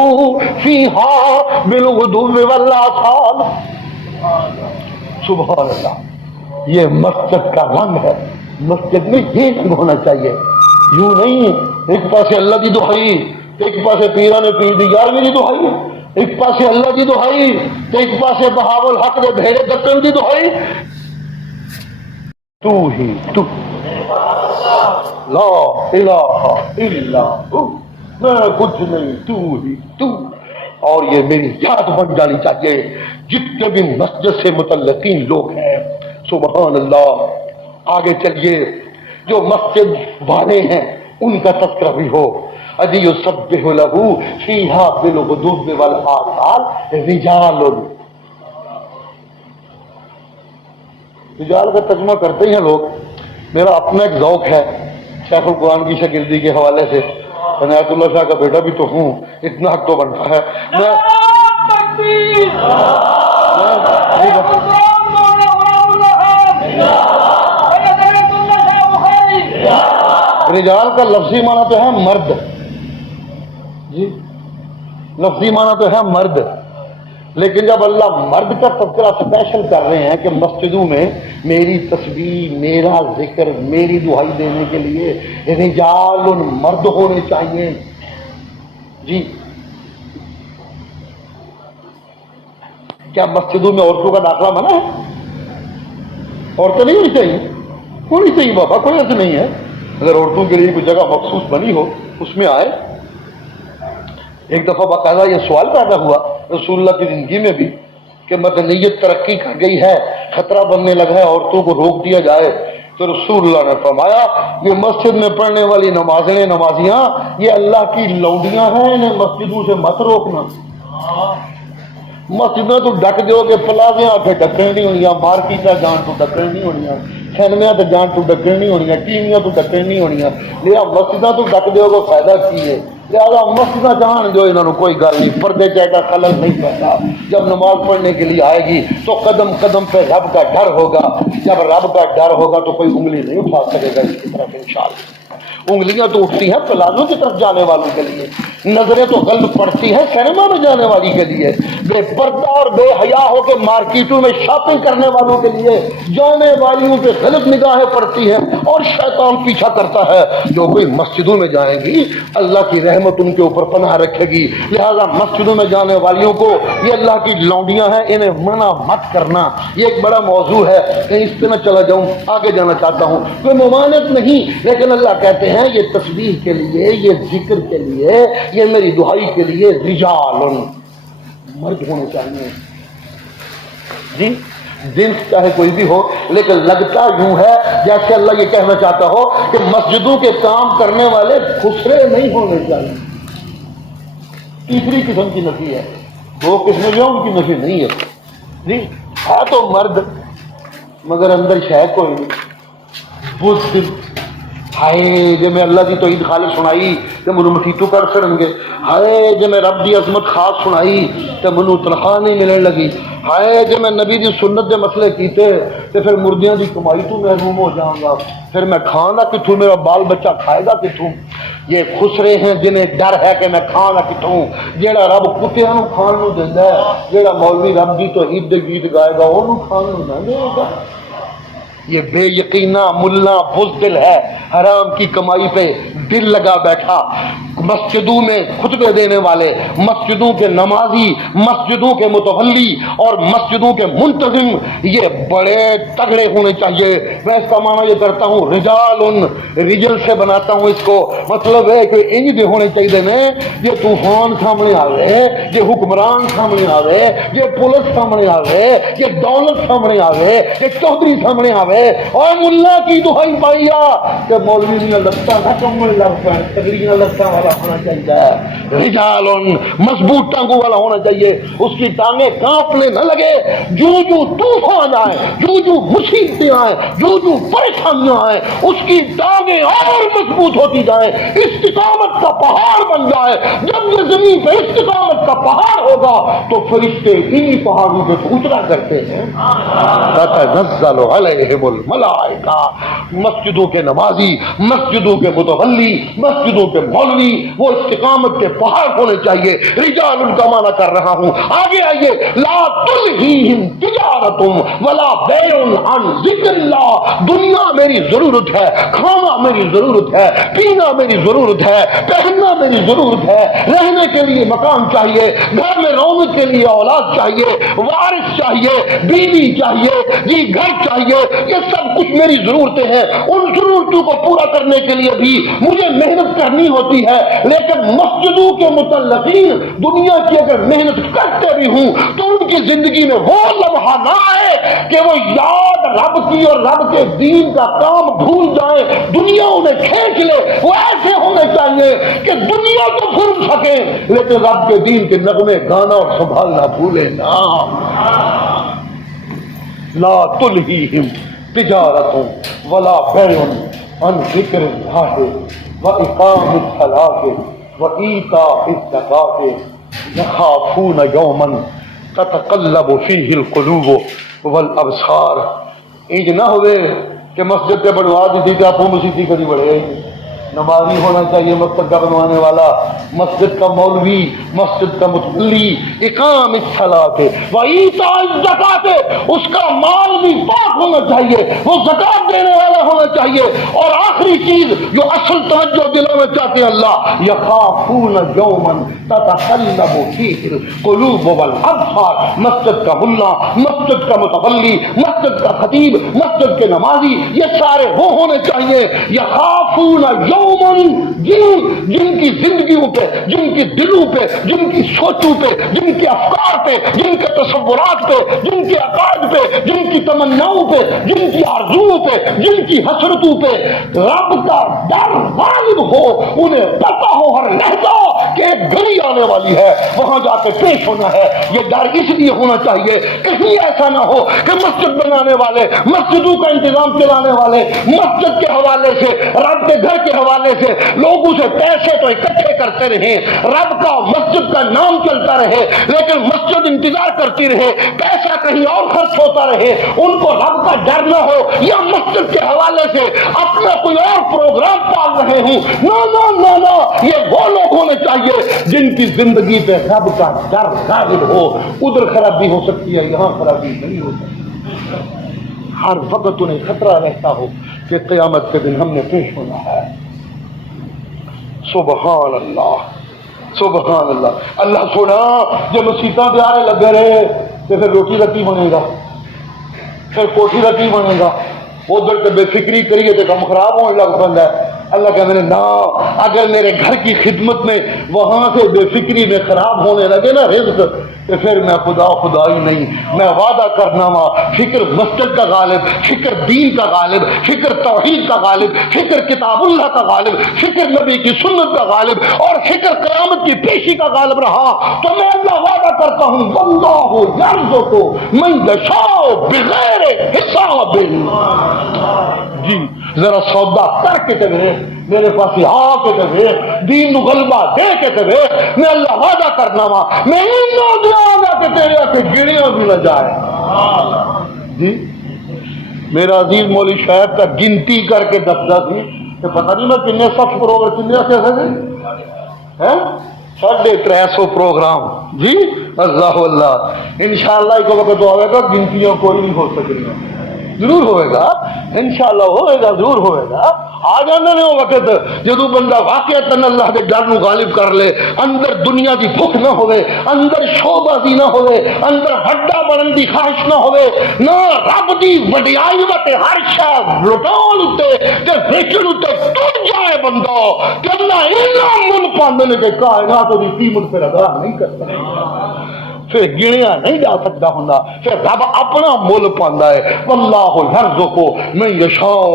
فیہا بالغدو والآصال۔ سبحان اللہ، یہ مسجد کا رنگ ہے، مسجد میں یہ رنگ ہونا چاہیے، یوں نہیں ایک پاسے اللہ کی دہائی، ایک پاسے پیران پیر دی یارویں دی دہائی، ایک پاسے اللہ کی دہائی تو ایک پاسے بہاول حق دے بھیڑے دکن دی دہائی، تو ہی تو، لا الہ الا ہو، میں کچھ نہیں، تو ہی تو، اور یہ میری یاد بن جانی چاہیے جتنے بھی مسجد سے متعلقین لوگ ہیں۔ سبحان اللہ، آگے چلیے، جو مسجد والے ہیں ان کا تذکرہ بھی ہو، اجی یسبح لہ فیہا بالغدو والآصال رجال، رجال کا ترجمہ کرتے ہیں لوگ، میرا اپنا ایک ذوق ہے شیخ القرآن کی شاگردی کے حوالے سے، عنایت اللہ شاہ کا بیٹا بھی تو ہوں، اتنا حق تو بنتا ہے، رجال کا لفظی معنی تو ہے مرد، جی لفظی معنی تو ہے مرد، لیکن جب اللہ مرد کا تذکرہ اسپیشل کر رہے ہیں کہ مسجدوں میں میری تسبیح، میرا ذکر، میری دعائی دینے کے لیے رجال مرد ہونے چاہیے، جی کیا مسجدوں میں عورتوں کا داخلہ منع ہے؟ عورتیں نہیں ہونی چاہیے؟ ہونی چاہیے بابا، کوئی ایسے نہیں ہے، اگر عورتوں کے لیے کوئی جگہ مخصوص بنی ہو اس میں آئے۔ ایک دفعہ باقاعدہ یہ سوال پیدا ہوا رسول اللہ کی زندگی میں بھی کہ مدنیت ترقی کر گئی ہے، خطرہ بننے لگا ہے، عورتوں کو روک دیا جائے، تو رسول اللہ نے فرمایا یہ مسجد میں پڑھنے والی نمازیں، نمازیاں یہ اللہ کی لونڈیاں ہیں، انہیں مسجدوں سے مت روکنا۔ مسجد میں تو ڈک دیو کہ پلازیاں آ کے ڈکن نہیں ہونی، مارکیٹاں جان تو ڈکن نہیں ہونی، سینمیا تو جان تو ڈکن نہیں ہونی، ٹیویاں تو ڈکن نہیں ہونی، لیا مسجداں تو ڈک دیو کو فائدہ کی ہے، لہٰذا مسجداں جان دو، انہوں کوئی گل نہیں، پردے چاہے کا خلل نہیں پڑتا، جب نماز پڑھنے کے لیے آئے گی تو قدم قدم پہ رب کا ڈر ہوگا، جب رب کا ڈر ہوگا تو کوئی انگلی نہیں اٹھا سکے گا اس کی طرف انشاءاللہ۔ انگلیاں تو اٹھتی ہیں پلازوں کی طرف جانے والوں کے لیے، نظریں تو غلط پڑتی ہیں سینما میں جانے والی کے لیے، بے پردہ اور بے حیا ہو کے مارکیٹوں میں شاپنگ کرنے والوں کے لیے جانے والیوں پہ غلط نگاہیں پڑتی ہیں، اور شیطان پیچھا کرتا ہے جو کوئی مسجدوں میں جائیں گی اللہ کی رحمت ان کے اوپر پناہ رکھے گی، لہذا مسجدوں میں جانے والیوں کو یہ اللہ کی لونڈیاں ہیں، انہیں منع مت کرنا۔ یہ ایک بڑا موضوع ہے، کہیں اس پہ نہ چلا جاؤں، آگے جانا چاہتا ہوں، کوئی ممانعت نہیں، لیکن اللہ کہتے ہیں یہ تسبیح کے لیے، یہ ذکر کے لیے، یہ میری دعائی کے لیے رجال مرد ہونے چاہیے، جی جنس چاہے کوئی بھی ہو، لیکن لگتا یوں ہے جیسے اللہ یہ کہنا چاہتا ہو کہ مسجدوں کے کام کرنے والے خسرے نہیں ہونے چاہیے۔ تیسری قسم کی نفی ہے، دو قسمیں جو ان کی نفی نہیں ہے جی، ہے تو مرد مگر اندر شے کوئی نہیں، بزدل ہائے جے میں اللہ کی توحید خالص سنائی تے منو مٹھیٹو کر سڑن گے، ہائے جے میں رب دی عظمت خاص سنائی تے منو تنخواہ نہیں ملن لگی، ہائے جے میں نبی دی سنت دے مسئلے کیتے تے پھر مردیاں دی کمائی تو محروم ہو جاؤں گا، پھر میں کھانا کتوں، میرا بال بچہ کھائے گا کتوں۔ یہ خسرے ہیں جنہیں ڈر ہے کہ میں کھانا کتوں، جیڑا رب کتیاں نو کھان نو دیندا ہے، جیڑا مولوی رب دی توحید دے گیت گائے گا اونوں کھان نو نہ دے گا۔ یہ بے یقینہ ملا بزدل ہے، حرام کی کمائی پہ دل لگا بیٹھا، مسجدوں میں خطبے دینے والے، مسجدوں کے نمازی، مسجدوں کے متولی اور مسجدوں کے منتظم یہ بڑے تگڑے ہونے چاہیے۔ میں اس کا معنی یہ کرتا ہوں رجال رجل سے بناتا ہوں اس کو، مطلب ہے کہ انج دے ہونے چاہیے نا، یہ طوفان سامنے آوے، یہ حکمران سامنے آوے، یہ پولیس سامنے آوے، یہ دولت سامنے آوے، یہ چودھری سامنے آوے اور ملا کی دہائی پائیا کہ مولوی نے لگتا نہ کمل لگتا ہے، تگڑیاں لگتا والا ہونا چاہیے، رجال مضبوط ٹانگوں والا ہونا چاہیے، اس کی ٹانگیں کانپنے نہ لگے، جو جو طوفان آئے، جو جو مصیبتیں آئیں، جو جو پریشانیاں آئیں، اس کی ٹانگیں اور مضبوط ہوتی جائیں، استقامت کا پہاڑ بن جائے۔ جب یہ زمین پہ استقامت کا پہاڑ ہوگا تو فرشتے انہی پہاڑوں پہ اترا کرتے ہیں، تتنزل علیہم الملائکہ۔ مسجدوں کے نمازی، مسجدوں کے متولی، مسجدوں کے مولوی وہ استقامت کے پہاڑ ہونے چاہیے۔ رجال ان کا معنی کر رہا ہوں، آگے آئیے، لا تلہیہم تجارت ولا بیع عن ذکر اللہ۔ دنیا میری ضرورت ہے، کھانا میری ضرورت ہے، پینا میری ضرورت ہے، پہننا میری ضرورت ہے، رہنے کے لیے مکان چاہیے، گھر میں رونق کے لیے اولاد چاہیے، وارث چاہیے، بیوی چاہیے، جی گھر چاہیے، یہ سب کچھ میری ضرورتیں ہیں۔ ان ضرورتوں کو پورا کرنے کے لیے بھی مجھے محنت کرنی ہوتی ہے، لیکن مسجدوں کے متعلقین دنیا کی اگر محنت کرتے بھی ہوں تو ان کی زندگی میں وہ لمحہ نہ آئے کہ وہ یاد رب کی اور رب کے دین کا کام بھول جائیں، دنیا انہیں کھینچ لے۔ وہ ایسے ہونے چاہیے کہ دنیا تو بھول سکے لیکن رب کے دین کے نغمے گانا اور سنبھالنا بھولے نہ۔ لا تلہیہم تجارت ولا بیع عن ذکر اللہ واقام الصلاۃ وایتاء الزکاۃ یخافون یوما تتقلب فیہ القلوب والابصار۔ انج نہ ہوئے کہ مسجد کے بنوا دی کہ آپ مسیحی کری بڑھے، نمازی ہونا چاہیے مسجد کا بنوانے والا، مسجد کا مولوی، مسجد کا متولی، اقام الصلاۃ و ایتاء الزکاۃ، اس کا مال بھی پاک ہونا چاہیے، وہ زکات دینے والا ہونا چاہیے، اور آخری چیز جو اصل توجہ دلانا چاہتے ہیں اللہ، یخافون یوما تتقلب فیہ القلوب والابصار۔ مسجد کا ملا، مسجد کا متولی، مسجد کا خطیب، مسجد کے نمازی، یہ سارے وہ ہونے چاہیے یخافون جن کی زندگیوں پہ، جن کی دلوں پہ، جن کی سوچوں پہ، جن کے افکار پہ، جن کے تصورات پہ، جن کے عقائد پہ، جن کی تمناؤں پہ، جن کی آرزوؤں پہ، جن کی حسرتوں پہ رب کا ڈر غالب ہو، انہیں پتہ ہو ہر لہجہ کہ ایک گھڑی آنے والی ہے، وہاں جا کے پیش ہونا ہے۔ یہ ڈر اس لیے ہونا چاہیے کہیں ایسا نہ ہو کہ مسجد بنانے والے، مسجدوں کا انتظام چلانے والے مسجد کے حوالے سے، رب کے گھر کے حوالے سے لوگوں سے پیسے تو اکٹھے کرتے رہے، رب کا مسجد کا نام چلتا رہے، لیکن مسجد انتظار کرتی رہے، پیسہ کہیں اور خرچ ہوتا رہے، ان کو رب کا ڈر نہ ہو، یا مسجد کے حوالے سے اپنا کوئی اور پروگرام پال رہے ہوں۔ نو نو نو نو، یہ وہ لوگ ہونے چاہیے جن کی زندگی پہ رب کا ڈر غالب ہو۔ ادھر خرابی ہو سکتی ہے، یہاں خرابی نہیں ہو سکتی، ہر وقت انہیں خطرہ رہتا ہو کہ قیامت کے دن ہم نے پیش ہونا ہے۔ سبحان اللہ، سبحان اللہ۔ اللہ سونا جو مسیطاں پیارے لگے رہے تو پھر روٹی رتی بنے گا، پھر کوٹھی رتی بنے گا، ادھر تو بے فکری کریے تو کم خراب ہونے لگ پہ ہے۔ اللہ کہتے ہیں نا، اگر میرے گھر کی خدمت میں وہاں سے بے فکری میں خراب ہونے لگے نا رزق، تو پھر میں خدائی نہیں، میں وعدہ کرنا وا فکر مسجد کا غالب، فکر دین کا غالب، فکر توحید کا غالب، فکر کتاب اللہ کا غالب، فکر نبی کی سنت کا غالب، اور فکر قیامت کی پیشی کا غالب رہا تو میں اللہ وعدہ کرتا ہوں واللہ یرزق من یشاء بغیر حساب۔ جی ذرا سودا کر کے تے میرے پاس آ کے تے دین نو غلبہ دے کے تے میں اللہ وعدہ کرنا وا میں انہاں دعاؤں گا کہ تیرے کے گنیاں بھی نہ جائے۔ جی میرا عزیز مولوی شاہد کا گنتی کر کے دستا تھی کہ پتہ نہیں میں کنے سخت پروگرام کنے کیسے تھے 350 پروگرام۔ جی اللہ اللہ انشاءاللہ ایک وقت آئے گا گنتیاں کوئی نہیں ہو سکیں، ضرور ہوئے گا انشاءاللہ، ہوئے گا ضرور ہوئے گا۔ آ جانا نہیں وہ وقت جدو بندہ واقعتاً اللہ کے ڈر نو غالب کر لے، اندر دنیا دی بھوک نہ ہوئے، اندر شوبازی نہ ہوئے، اندر ہڈا بنن دی خواہش نہ ہوئے، نہ رب دی وڈیائی وتے ہر شے لٹاؤن تے تے بیچن تے ٹر جائے بندہ کہ اللہ اتنا مل پاندے نے کہ کائنات دی قیمت پھر ادا نہیں کرتا، پھر گنیا نہیں جا سکتا ہوں، پھر رب اپنا مول پاندا ہے واللہ یرزق من یشاء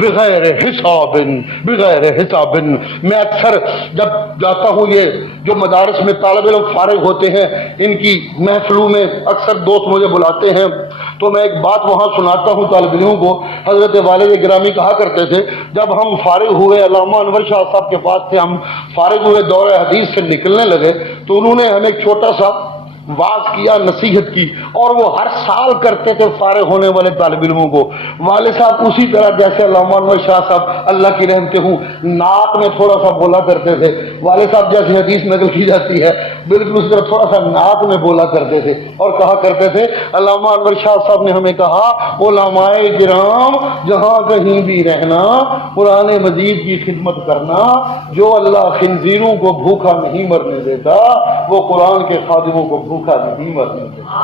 بغیر حساب بغیر حساب۔ میں اکثر جب جاتا ہوں، یہ جو مدارس میں طالب علم فارغ ہوتے ہیں ان کی محفلوں میں اکثر دوست مجھے بلاتے ہیں تو میں ایک بات وہاں سناتا ہوں طالب علموں کو۔ حضرت والد گرامی کہا کرتے تھے جب ہم فارغ ہوئے، علامہ انور شاہ صاحب کے پاس سے ہم فارغ ہوئے دور حدیث سے نکلنے لگے تو انہوں نے ہمیں ایک چھوٹا سا واز کیا، نصیحت کی، اور وہ ہر سال کرتے تھے فارغ ہونے والے طالب علموں کو۔ والد صاحب اسی طرح جیسے علامہ انور شاہ صاحب اللہ کی رحمت ہوں نعت میں تھوڑا سا بولا کرتے تھے، والد صاحب جیسی حدیث نقل کی جاتی ہے بالکل اس طرح تھوڑا سا نعت میں بولا کرتے تھے اور کہا کرتے تھے۔ علامہ انور شاہ صاحب نے ہمیں کہا علماء کرام جہاں کہیں بھی رہنا، قرآن مجید کی خدمت کرنا، جو اللہ خنزیروں کو بھوکا نہیں مرنے دیتا وہ قرآن کے خادموں کو بھوکا نہیں مرنے دیتا۔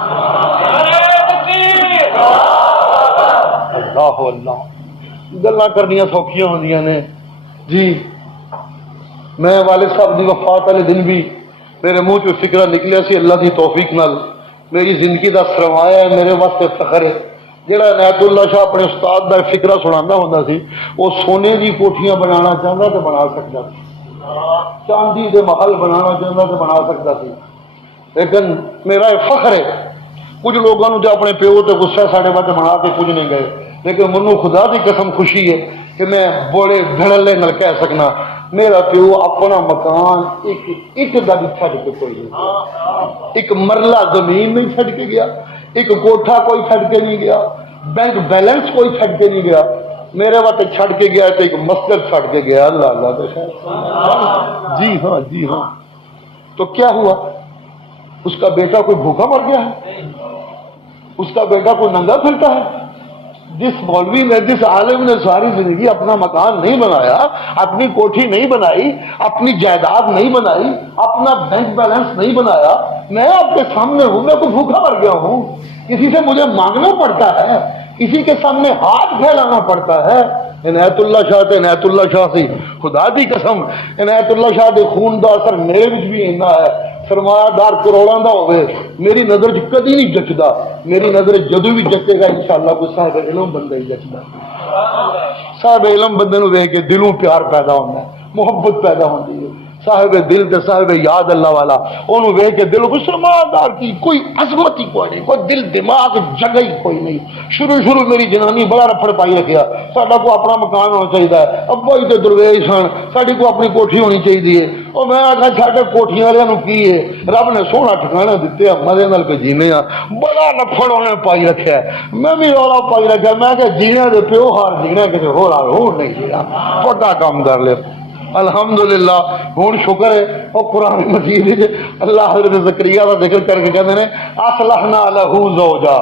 اللہ اللہ گلاں کرنیاں سوکھیاں ہوندیاں نے۔ جی میں والد صاحب دی وفات والے دن بھی میرے منہ چ فکرہ نکلیا سی، اللہ دی توفیق نال میری زندگی دا سرمایہ ہے، میرے واسطے فخر ہے۔ جہاں عنایت اللہ شاہ اپنے استاد دا فکرہ سنانا ہوندا سی وہ سونے دی کوٹھیاں بنانا چاہتا تو بنا سکتا سی، چاندی دے محل بنانا چاہتا تو بنا سکتا سی، لیکن میرا فخر ہے۔ کچھ لوگوں نے اپنے پیو تے غصہ ساڑے بات بنا کے کچھ نہیں گئے، لیکن منو خدا دی قسم خوشی ہے کہ میں بڑے دھڑلے نال کہہ سکنا میرا پیو اپنا مکان ایک دا بھی چھڈ کے کوئی نہیں، ایک مرلہ زمین نہیں چھڈ کے گیا، ایک کوٹھا کوئی چھڈ کے نہیں گیا، بینک بیلنس کوئی چھڈ کے نہیں گیا، میرے وقت چھڈ کے گیا تو ایک مسجد چھڈ کے گیا۔ اللہ اللہ دے خیر۔ جی ہاں جی ہاں، تو کیا ہوا؟ اس کا بیٹا کوئی بھوکا مر گیا ہے؟ اس کا بیٹا کوئی ننگا پھرتا ہے؟ جس مولوی نے جس عالم نے ساری زندگی اپنا مکان نہیں بنایا، اپنی کوٹھی نہیں بنائی، اپنی جائیداد نہیں بنائی، اپنا بینک بیلنس نہیں بنایا، میں آپ کے سامنے ہوں، میں کوئی بھوکا مر گیا ہوں، کسی سے مجھے مانگنا پڑتا ہے، کسی کے سامنے ہاتھ پھیلانا پڑتا ہے۔ عنایت اللہ شاہ تے عنایت اللہ شاہ سی خدا دی قسم عنایت اللہ شاہ دے خون دا اثر میرے وچ بھی اینا ہے، سرمایہ دار کروڑاں دا ہوئے میری نظر چ کدی نہیں جچدا، میری نظر جدو بھی جچے گا انشاءاللہ کوئی صاحب علم بندہ ہی جچدا۔ صاحب علم بندے نو ویکھ کے دلوں پیار پیدا ہوندا ہے، محبت پیدا ہوندی ہے، صاحب دل تے صاحب یاد اللہ والا انہوں ویکھ کے دل کو سرمایہ دار کی کوئی عظمت ہی کوئی نہیں، کوئی دل دماغ جگہ ہی کوئی نہیں۔ شروع میری جنانی بڑا رفڑ پائی رکھیا، ساڈا کو اپنا مکان ہونا چاہیے، ابا ہی تے درویش سن، ساڈی کو اپنی کوٹھی ہونی چاہیے۔ اور میں آخا ساڈے کوٹھیاں والوں کی ہے، رب نے سونا ٹھکانا دیتے ہیں، مزے نال کے جینے ہاں، بڑا رفڑ انہیں پائی رکھا ہے، میں بھی رولا پائی رکھا، میں کہ جینے دے پیو ہار جینا کسی ہو نہیں جینا، بڑا کام کر لیا۔ الحمدللہ ہوں شکر ہے وہ قرآن مجید اللہ حضرت زکریا کا ذکر کر کے کہتے ہیں اصلحنا لہو زوجا،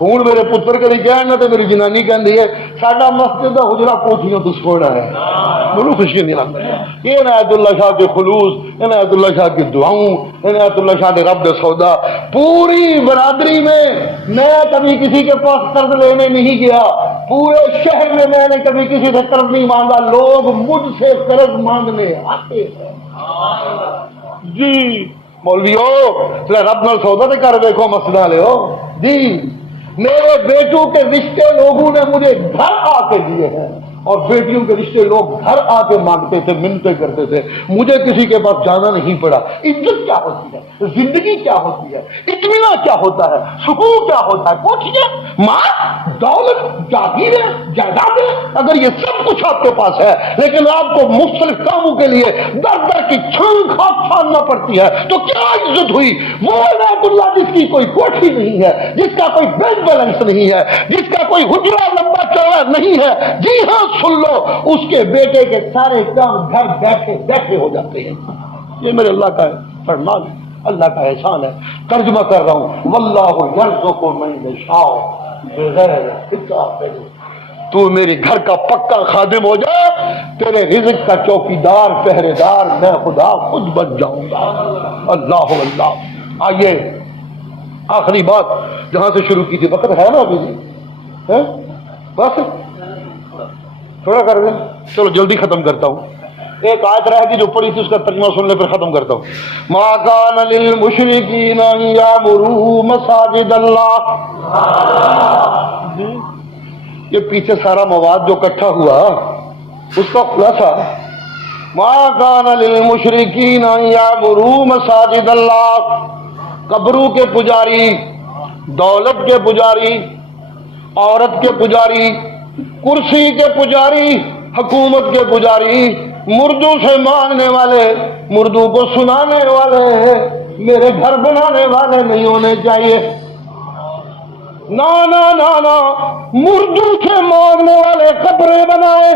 ہوں میرے پتر کدی کہنا تو میری جنانی کہندی ہے ساڈا مسجد کا حجرا کوٹھیاں تو سونا ہے، مجھے خوشی نہیں لگتا۔ یہ عنایت اللہ شاہ کے خلوص، عنایت اللہ شاہ کی دعاؤں، عنایت اللہ شاہ کے رب دے سودا، پوری برادری میں میں کبھی کسی کے پاس قرض لینے نہیں گیا، پورے شہر میں نے کبھی کسی سے قرض نہیں مانگا، لوگ مجھ سے قرض مانگنے آتے ہیں۔ جی مولویو رب نال سودا تے کر دیکھو مسئلہ لے ہو جی۔ میرے بیٹوں کے رشتے لوگوں نے مجھے گھر آ کے دیے ہیں، اور بیٹیوں کے رشتے لوگ گھر آ کے مانگتے تھے، منتیں کرتے تھے، مجھے کسی کے پاس جانا نہیں پڑا۔ عزت کیا ہوتی ہے، زندگی کیا ہوتی ہے، اطمینان کیا ہوتا ہے، سکون کیا ہوتا ہے، کوٹھیاں، مال، دولت، جاگیریں، جائیدادیں، اگر یہ سب کچھ آپ کے پاس ہے لیکن آپ کو مختلف کاموں کے لیے در در کی چھان کھاپ چھاننا پڑتی ہے تو کیا عزت ہوئی؟ وہ عنایت اللہ جس کی کوئی کوٹھی نہیں ہے، جس کا کوئی بینک بیلنس نہیں ہے، جس کا کوئی حجرہ لمبا چوڑا نہیں ہے، جی ہاں سن لو، اس کے بیٹے کے سارے کام گھر بیٹھے بیٹھے ہو جاتے ہیں۔ یہ میرے اللہ کا فرمان ہے، اللہ کا احسان ہے۔ ترجمہ کر رہا ہوں، واللہ یرزق من یشاء بغیر حساب۔ تو میرے گھر کا پکا خادم ہو جا، تیرے رزق کا چوکیدار پہرے دار میں خدا خود بن جاؤں گا۔ اللہ اللہ۔ آئیے آخری بات جہاں سے شروع کی تھی، وقت ہے نا ابھی جی، بس تھوڑا کر دیں، چلو جلدی ختم کرتا ہوں۔ ایک آیت رہ گئی جو پڑھی تھی، اس کا ترجمہ سن لے پھر ختم کرتا ہوں۔ ما کان للمشرکین ان یعمروا مساجد اللہ۔ یہ پیچھے سارا مواد جو اکٹھا ہوا اس کا خلاصہ، ما کان للمشرکین ان یعمروا مساجد اللہ۔ قبروں کے پجاری، دولت کے پجاری، عورت کے پجاری، کرسی کے پجاری، حکومت کے پجاری، مردوں سے مانگنے والے، مردوں کو سنانے والے، میرے گھر بنانے والے نہیں ہونے چاہیے۔ نا نا نا نا، مردوں سے مانگنے والے قبریں بنائے،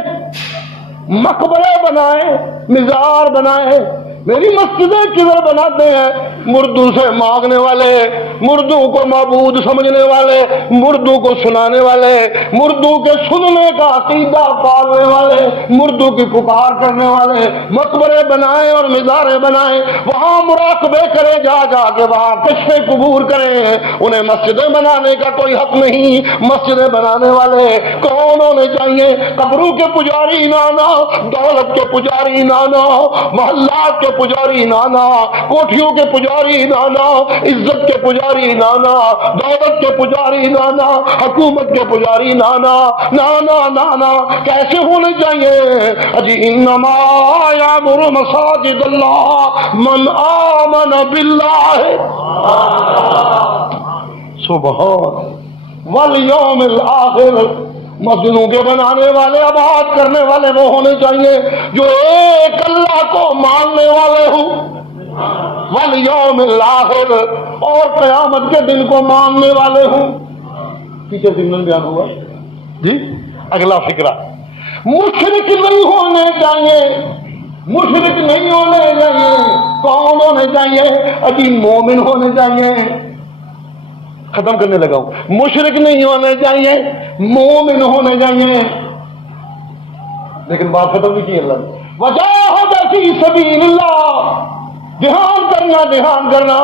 مقبرے بنائے، مزار بنائے، میری مسجدیں کدھر بناتے ہیں؟ مردوں سے مانگنے والے، مردوں کو معبود سمجھنے والے، مردوں کو سنانے والے، مردوں کے سننے کا عقیدہ پالنے والے، مردوں کی پکار کرنے والے مقبرے بنائے اور مزاریں بنائے، وہاں مراقبے کرے، جا جا کے وہاں کشف قبور کریں۔ انہیں مسجدیں بنانے کا کوئی حق نہیں۔ مسجدیں بنانے والے کون ہونے چاہیے؟ قبروں کے پجاری نانا، دولت کے پجاری نانا، محلات کے پجاری نانا، کوٹھیوں کے پجاری نانا، عزت کے پجاری نانا، دولت کے پجاری نانا، حکومت کے پجاری نانا، نانا نانا کیسے ہونے چاہیے؟ اجی انما یعمر مساجد اللہ من آمن باللہ سبحان والیوم الآخر۔ مسجدوں کے بنانے والے، آباد کرنے والے وہ ہونے چاہیے جو ایک اللہ کو ماننے والے ہوں، والیوم الآخر، اور قیامت کے دن کو ماننے والے ہوں۔ پیچھے ضمن بیان ہوا جی۔ اگلا فکرہ، مشرک نہیں ہونے چاہیے، مشرک نہیں ہونے چاہیے۔ کون ہونے چاہیے؟ اجی مومن ہونے چاہیے۔ ختم کرنے لگا ہوں، مشرک نہیں ہونے چاہیے، مومن ہونے چاہیے۔ لیکن بات ختم نہیں کی اللہ نے، وجاہد فی سبیل اللہ، دھیان کرنا، دھیان کرنا۔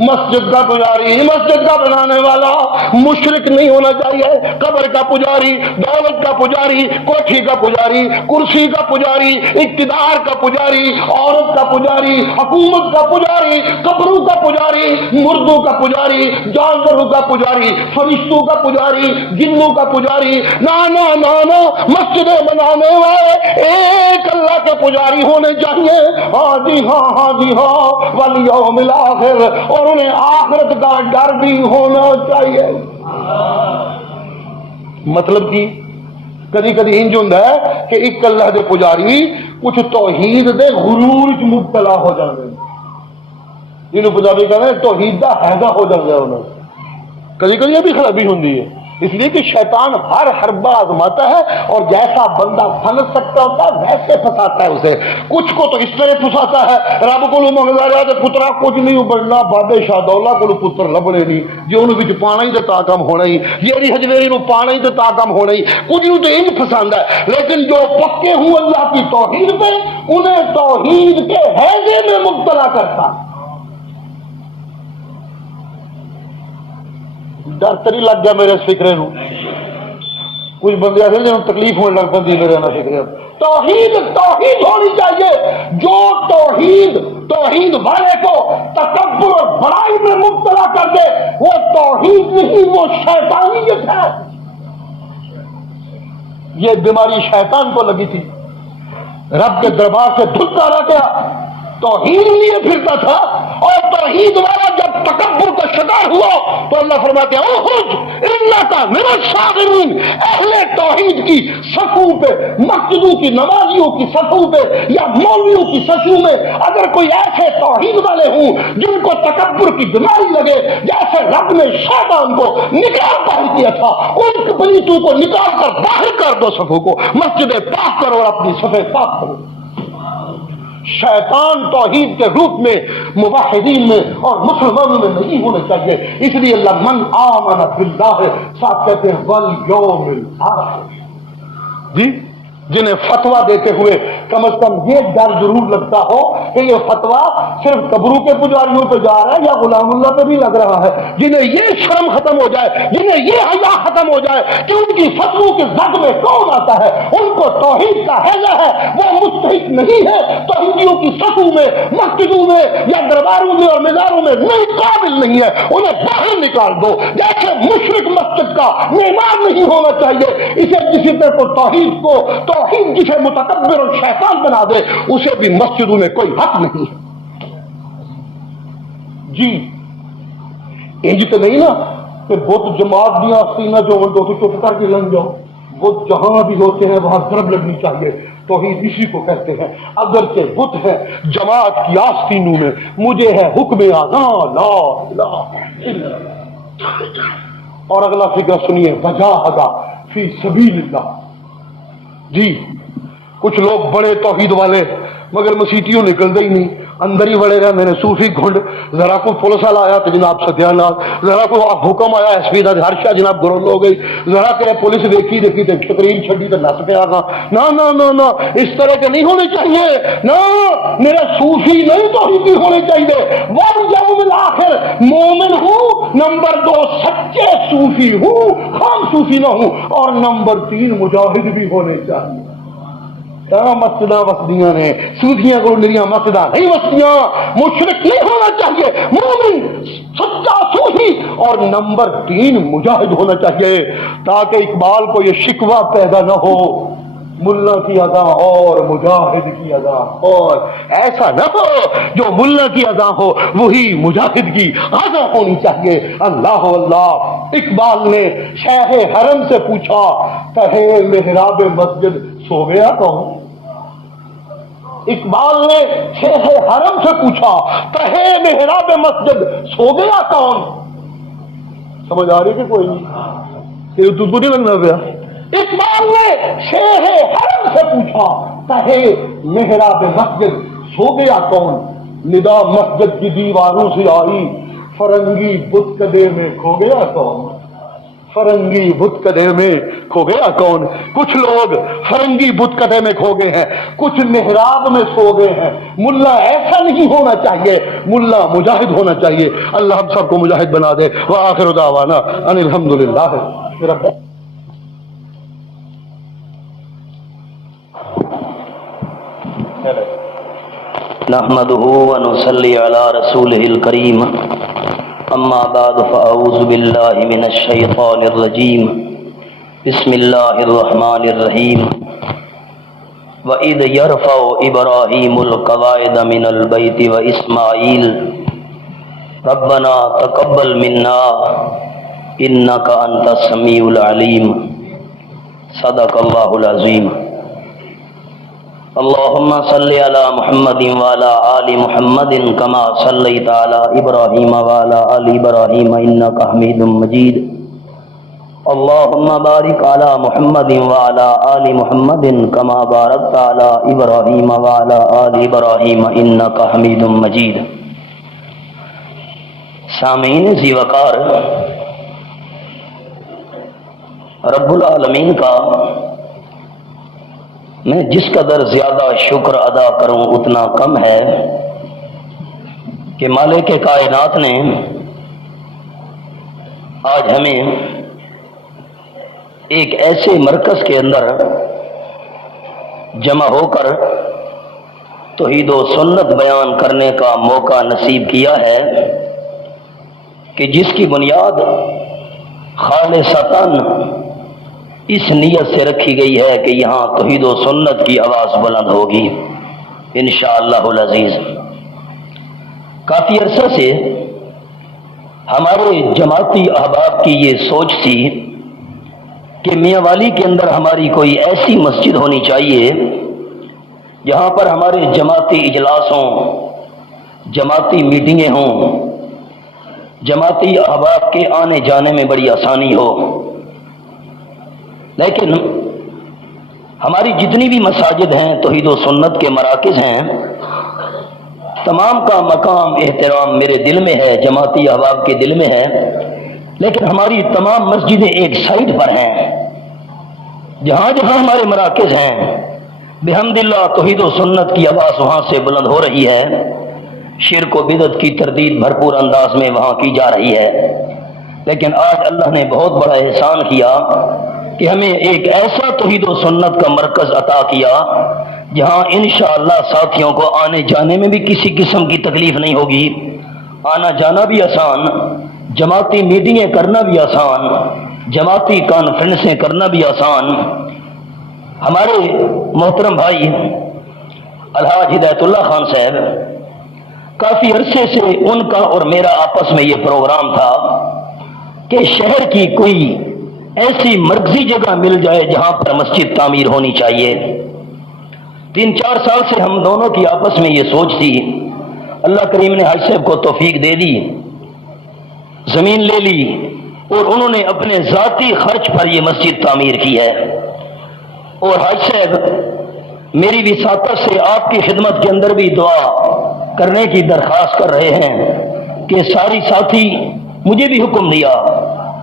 مسجد کا پجاری، مسجد کا بنانے والا مشرک نہیں ہونا چاہیے۔ قبر کا پجاری، دولت کا پجاری، کوٹھی کا پجاری، کرسی کا پجاری، اقتدار کا پجاری، عورت کا پجاری، حکومت کا پجاری، قبروں کا پجاری، مردوں کا پجاری، جانوروں کا پجاری، فرشتوں کا پجاری، جنوں کا پجاری، نانا نانا، مسجدیں بنانے والے ایک اللہ کے پجاری ہونے چاہیے۔ ہاں جی ہاں، ہاں جی ہاں، والیوم الآخر، اور انہیں آخرت کا ڈر بھی ہونا چاہیے۔ مطلب کی کدی کدی انج ہوندا ہے کہ ایک اللہ دے پجاری کچھ توحید دے غرور وچ مبتلا ہو جاندے، انہوں پنجابی کہتے ہیں توحید دا ہیضہ ہو جاتا ہے انہوں۔ کبھی کبھی یہ بھی خرابی ہوتی ہے، اس لیے کہ شیطان ہر حربہ آزماتا ہے اور جیسا بندہ پھنس سکتا ہوتا ہے ویسے پھنساتا ہے اسے۔ کچھ کو تو اس طرح پھنساتا ہے، رب کو منگتا رہا تو پترا کچھ نہیں بننا، بادشاہ دولا کو پتر لبنے نہیں، جی انہوں نے پانا ہی تو تا کم ہونا ہی، جیڑی ہجویری نو پانا ہی تو تا کم ہونا ہی، کچھ نو تو ان پسند ہے۔ لیکن جو پکے ہوں اللہ کی توحید پہ، انہیں توحید کے ہیضے میں مبتلا کرتا۔ ڈر تری لگ گیا میرے اس فکرے نو، کچھ بندے ایسے جنہوں تکلیف ہونے لگ پڑتی ہے رہنا سیکھ رہے توحید توحید ہونی چاہیے. جو توحید والے کو تکبر اور بڑائی میں مبتلا کر دے وہ توحید نہیں، وہ شیطانیت ہے. یہ بیماری شیطان کو لگی تھی، رب کے دربار سے دھلتا رہ گیا، توحید لیے پھرتا تھا، اور توحید والا جب تکبر کا شکار ہوا تو اللہ فرماتے ہیں اخرج انک من الصاغرین. اہل توحید کی صفوں پہ، مسجدوں کی نمازیوں کی صفوں پہ یا مولویوں کی صفوں میں اگر کوئی ایسے توحید والے ہوں جن کو تکبر کی بیماری لگے، جیسے رب نے شیطان کو نکال باہر کیا تھا، ان پلیتوں کو نکال کر باہر کر دو، صفوں کو مسجدیں پاک کرو اور اپنی صفیں پاک کرو. شیطان توحید کے روپ میں موحدین میں اور مسلمانوں میں نہیں ہونا چاہیے. اس لیے اللہ من آمن باللہ صاحب کہتے ہیں والیوم الآخر. جی جنہیں فتویٰ دیتے ہوئے کم از کم یہ ڈر ضرور لگتا ہو کہ یہ فتویٰ صرف قبروں کے پجاریوں پہ جا رہا ہے یا غلام اللہ پہ بھی لگ رہا ہے. جنہیں یہ شرم ختم ہو جائے، جنہیں یہ حیا ختم ہو جائے کہ ان کی فتووں کے زد میں کون آتا ہے، ان کو توحید کا حیضہ ہے، وہ مستحق نہیں ہے توحیدیوں کی صفوں میں، مسجدوں میں یا درباروں میں اور مزاروں میں نہیں، قابل نہیں ہے، انہیں باہر نکال دو. جیسے مشرک مسجد کا معمار نہیں ہونا چاہیے، اسے کسی طرح کو توحید جسے متکبر اور شیطان بنا دے اسے بھی مسجدوں میں کوئی حق نہیں ہے. جی انج تو نہیں نا کہ بت جماعت دیا سینہ جو دو تو چپ کر کے لگ جاؤ. بت جہاں بھی ہوتے ہیں وہاں ضرب لگنی چاہیے. توحید اسی کو کہتے ہیں. اگرچہ بت ہے جماعت کی آستینوں میں، مجھے ہے حکم اذاں لا الہ الا اللہ. اور اگلا فکر سنیے وجاہد فی سبیل اللہ. جی کچھ لوگ بڑے توحید والے مگر مسیتیوں نکلتے ہی نہیں، اندر ہی بڑے رہے. میں نے صوفی گھنڈ ذرا کو پولیس والا آیا تو جناب ستیہ ناتھ، ذرا کو حکم آیا ایس پی کا ہر شاہ جناب گرول ہو گئی، ذرا کرے پولیس دیکھی تو تقریر چھڈی تو نس پہ آ گا. نہ اس طرح کے نہیں ہونے چاہیے. نہ میرا صوفی نہیں توحیدی ہونے چاہیے. والیوم الآخر مومن ہوں، نمبر 2 سچے صوفی ہوں، خام صوفی نہ ہوں، اور نمبر 3 مجاہد بھی ہونے چاہیے. مسجداں وسدیاں نے صوفیاں کو میریاں مسجداں نہیں وسدیاں. مشرک نہیں ہونا چاہیے، مومن سچا صوفی، اور نمبر 3 مجاہد ہونا چاہیے، تاکہ اقبال کو یہ شکوہ پیدا نہ ہو ملا کی ادا اور مجاہد کی ادا، اور ایسا نہ ہو جو ملا کی ادا ہو وہی مجاہد کی ادا ہونی چاہیے. اللہ اللہ. اقبال نے شیخ حرم سے پوچھا کہے محراب مسجد سو گیا کون؟ اقبال نے شیخ حرم سے پوچھا کہے محراب مسجد سو گیا کون؟ سمجھ آ رہی کہ کوئی نہیں؟ تو نہیں لگنا پیا. اقبال نے شیخ حرم سے پوچھا کہے محراب مسجد سو گیا کون؟ ندا مسجد کی دیواروں سے آئی فرنگی بت کدے میں کھو گیا کون؟ فرنگی بت کدے میں کھو گیا کون؟ کچھ لوگ فرنگی بت کدے میں کھو گئے ہیں، کچھ محراب میں سو گئے ہیں. ملا ایسا نہیں ہونا چاہیے، ملا مجاہد ہونا چاہیے. اللہ ہم سب کو مجاہد بنا دے. وآخر دعوانا ان الحمدللہ رب. نحمده ونصلي على رسوله الكريم اما بعد فاعوذ بالله من الشيطان الرجيم بسم الله الرحمن الرحيم وإذ يرفع إبراهيم القواعد من البيت وإسماعيل ربنا تقبل منا إنك أنت السميع العليم صدق الله العظيم. اللهم صل على محمد وعلى آل محمد كما صليت على إبراهيم وعلى آل إبراهيم إنك حميد مجيد. اللهم بارك على محمد وعلى آل محمد كما باركت على إبراهيم وعلى آل إبراهيم إنك حميد مجيد. سامعین ذی وقار، رب العالمین کا میں جس قدر زیادہ شکر ادا کروں اتنا کم ہے کہ مالک کائنات نے آج ہمیں ایک ایسے مرکز کے اندر جمع ہو کر توحید و سنت بیان کرنے کا موقع نصیب کیا ہے کہ جس کی بنیاد خالصتاً اس نیت سے رکھی گئی ہے کہ یہاں توحید و سنت کی آواز بلند ہوگی انشاءاللہ العزیز۔ کافی عرصہ سے ہمارے جماعتی احباب کی یہ سوچ تھی کہ میاں والی کے اندر ہماری کوئی ایسی مسجد ہونی چاہیے جہاں پر ہمارے جماعتی اجلاس ہوں، جماعتی میٹنگیں ہوں، جماعتی احباب کے آنے جانے میں بڑی آسانی ہو۔ لیکن ہماری جتنی بھی مساجد ہیں، توحید و سنت کے مراکز ہیں، تمام کا مقام احترام میرے دل میں ہے، جماعتی احباب کے دل میں ہے، لیکن ہماری تمام مسجدیں ایک سائٹ پر ہیں۔ جہاں جہاں ہمارے مراکز ہیں بحمد اللہ توحید و سنت کی آواز وہاں سے بلند ہو رہی ہے، شرک و بدعت کی تردید بھرپور انداز میں وہاں کی جا رہی ہے۔ لیکن آج اللہ نے بہت بڑا احسان کیا کہ ہمیں ایک ایسا توحید و سنت کا مرکز عطا کیا جہاں انشاءاللہ ساتھیوں کو آنے جانے میں بھی کسی قسم کی تکلیف نہیں ہوگی، آنا جانا بھی آسان، جماعتی میٹنگیں کرنا بھی آسان، جماعتی کانفرنسیں کرنا بھی آسان۔ ہمارے محترم بھائی الحاج ہدایت اللہ خان صاحب، کافی عرصے سے ان کا اور میرا آپس میں یہ پروگرام تھا کہ شہر کی کوئی ایسی مرکزی جگہ مل جائے جہاں پر مسجد تعمیر ہونی چاہیے۔ 3-4 سال سے ہم دونوں کی آپس میں یہ سوچ تھی، اللہ کریم نے حاج صاحب کو توفیق دے دی، زمین لے لی اور انہوں نے اپنے ذاتی خرچ پر یہ مسجد تعمیر کی ہے۔ اور حاج صاحب میری وساطت سے آپ کی خدمت کے اندر بھی دعا کرنے کی درخواست کر رہے ہیں کہ ساری ساتھی مجھے بھی حکم دیا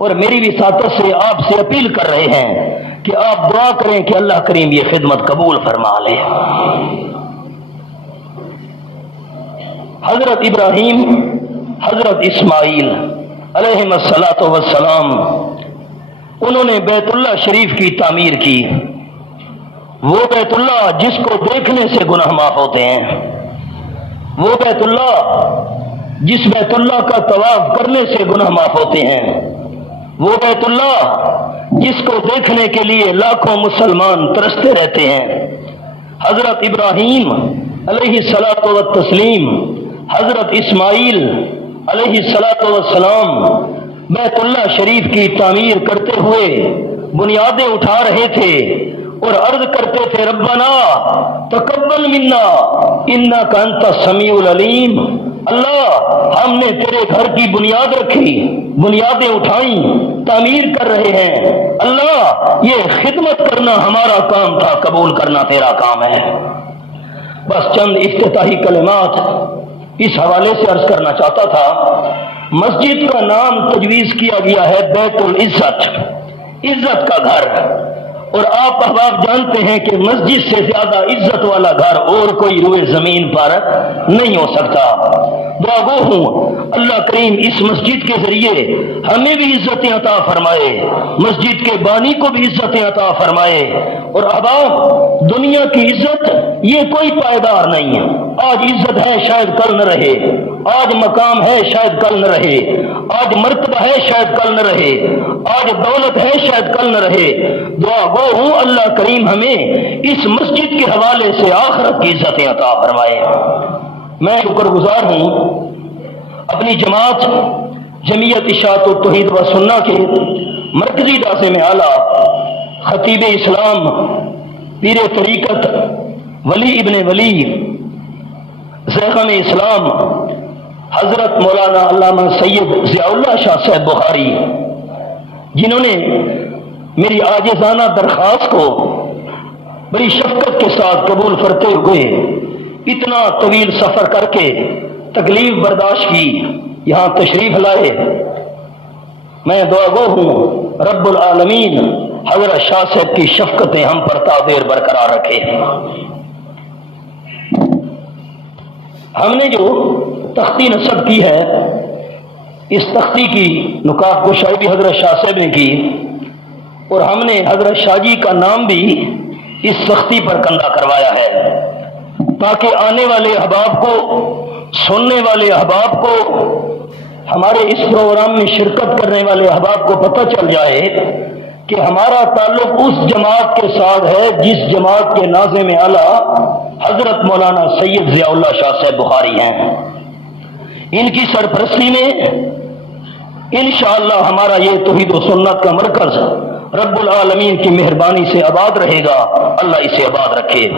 اور میری وساطت سے آپ سے اپیل کر رہے ہیں کہ آپ دعا کریں کہ اللہ کریم یہ خدمت قبول فرما لے۔ حضرت ابراہیم، حضرت اسماعیل علیہم الصلاۃ والسلام، انہوں نے بیت اللہ شریف کی تعمیر کی، وہ بیت اللہ جس کو دیکھنے سے گناہ معاف ہوتے ہیں، وہ بیت اللہ جس بیت اللہ کا طواف کرنے سے گناہ معاف ہوتے ہیں، وہ بیت اللہ جس کو دیکھنے کے لیے لاکھوں مسلمان ترستے رہتے ہیں۔ حضرت ابراہیم علیہ الصلاۃ والتسلیم، حضرت اسماعیل علیہ الصلاۃ والسلام بیت اللہ شریف کی تعمیر کرتے ہوئے بنیادیں اٹھا رہے تھے اور عرض کرتے تھے ربنا تقبل منا انک انت السمیع العلیم۔ اللہ ہم نے تیرے گھر کی بنیاد رکھی، بنیادیں اٹھائیں، تعمیر کر رہے ہیں، اللہ یہ خدمت کرنا ہمارا کام تھا، قبول کرنا تیرا کام ہے۔ بس چند افتتاحی کلمات اس حوالے سے عرض کرنا چاہتا تھا۔ مسجد کا نام تجویز کیا گیا ہے بیت العزت، عزت کا گھر، اور آپ احباب جانتے ہیں کہ مسجد سے زیادہ عزت والا گھر اور کوئی روئے زمین پر نہیں ہو سکتا۔ دعا گو ہوں اللہ کریم اس مسجد کے ذریعے ہمیں بھی عزتیں عطا فرمائے، مسجد کے بانی کو بھی عزتیں عطا فرمائے۔ اور احباب دنیا کی عزت یہ کوئی پائیدار نہیں ہے، آج عزت ہے شاید کل نہ رہے، آج مقام ہے شاید کل نہ رہے، آج مرتبہ ہے شاید کل نہ رہے، آج دولت ہے شاید کل نہ رہے۔ دعا گو ہوں اللہ کریم ہمیں اس مسجد کے حوالے سے آخرت کی عزتیں عطا فرمائے۔ میں شکر گزار ہوں اپنی جماعت جمعیت اشاعت التوحید و سنہ کے مرکزی داعی میں اعلیٰ خطیب اسلام پیر طریقت ولی ابن ولی زیغم اسلام حضرت مولانا علامہ سید ضیاء اللہ شاہ صاحب بخاری، جنہوں نے میری عاجزانہ درخواست کو بڑی شفقت کے ساتھ قبول کرتے ہوئے اتنا طویل سفر کر کے تکلیف برداشت کی یہاں تشریف لائے۔ میں دعا گو ہوں رب العالمین حضرت شاہ صاحب کی شفقتیں ہم پر تا دیر برقرار رکھے۔ ہم نے جو تختی نصب کی ہے، اس تختی کی نکات گشائی بھی حضرت شاہ صاحب نے کی۔ اور ہم نے حضرت شاہ جی کا نام بھی اس سختی پر کندہ کروایا ہے تاکہ آنے والے احباب کو، سننے والے احباب کو، ہمارے اس پروگرام میں شرکت کرنے والے احباب کو پتہ چل جائے کہ ہمارا تعلق اس جماعت کے ساتھ ہے جس جماعت کے ناظم اعلیٰ حضرت مولانا سید ضیاء اللہ شاہ صاحب بخاری ہیں۔ ان کی سرپرستی میں انشاءاللہ ہمارا یہ توحید و سنت کا مرکز رب العالمین کی مہربانی سے آباد رہے گا، اللہ اسے آباد رکھے۔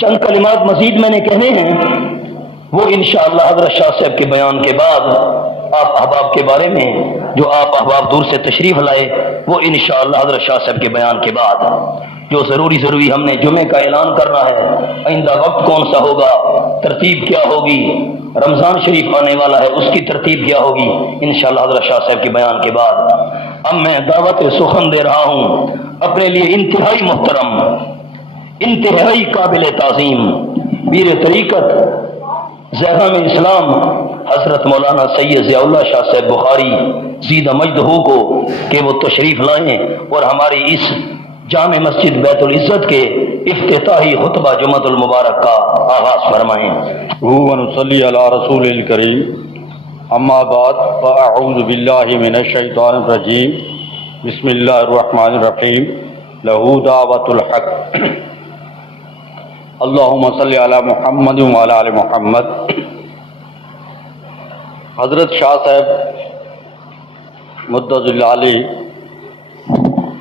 چند کلمات مزید میں نے کہنے ہیں، وہ انشاءاللہ حضرت شاہ صاحب کے بیان کے بعد آپ احباب کے بارے میں، جو آپ احباب دور سے تشریف لائے، وہ انشاءاللہ حضرت شاہ صاحب کے بیان کے بعد جو ضروری ہم نے جمعے کا اعلان کرنا ہے، آئندہ وقت کون سا ہوگا، ترتیب کیا ہوگی، رمضان شریف آنے والا ہے اس کی ترتیب کیا ہوگی، انشاءاللہ حضرت شاہ صاحب کے بیان کے بعد اب میں دعوت سخن دے رہا ہوں اپنے لیے انتہائی محترم، انتہائی قابل تعظیم پیر طریقت زیغام اسلام حضرت مولانا سید ضیاء اللہ شاہ صاحب بخاری زیدہ مجدہ کو کہ وہ تشریف لائیں اور ہماری اس جامع مسجد بیت العزت کے افتتاحی خطبہ جمعۃ المبارک کا آغاز فرمائیں۔ ونصلی علی رسول الکریم، اما بعد فاعوذ باللہ من الشیطان الرجیم، بسم اللہ الرحمن الرحیم، لہ دعوت الحق، اللہم صلی علی محمد وعلی آل محمد۔ حضرت شاہ صاحب مدظ اللہ علیہ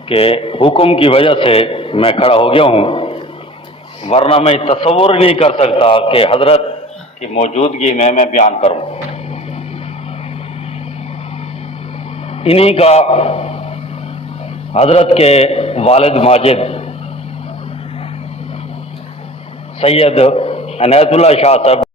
کے حکم کی وجہ سے میں کھڑا ہو گیا ہوں، ورنہ میں تصور نہیں کر سکتا کہ حضرت کی موجودگی میں بیان کروں۔ انہی کا حضرت کے والد ماجد سید عنایت اللہ شاہ صاحب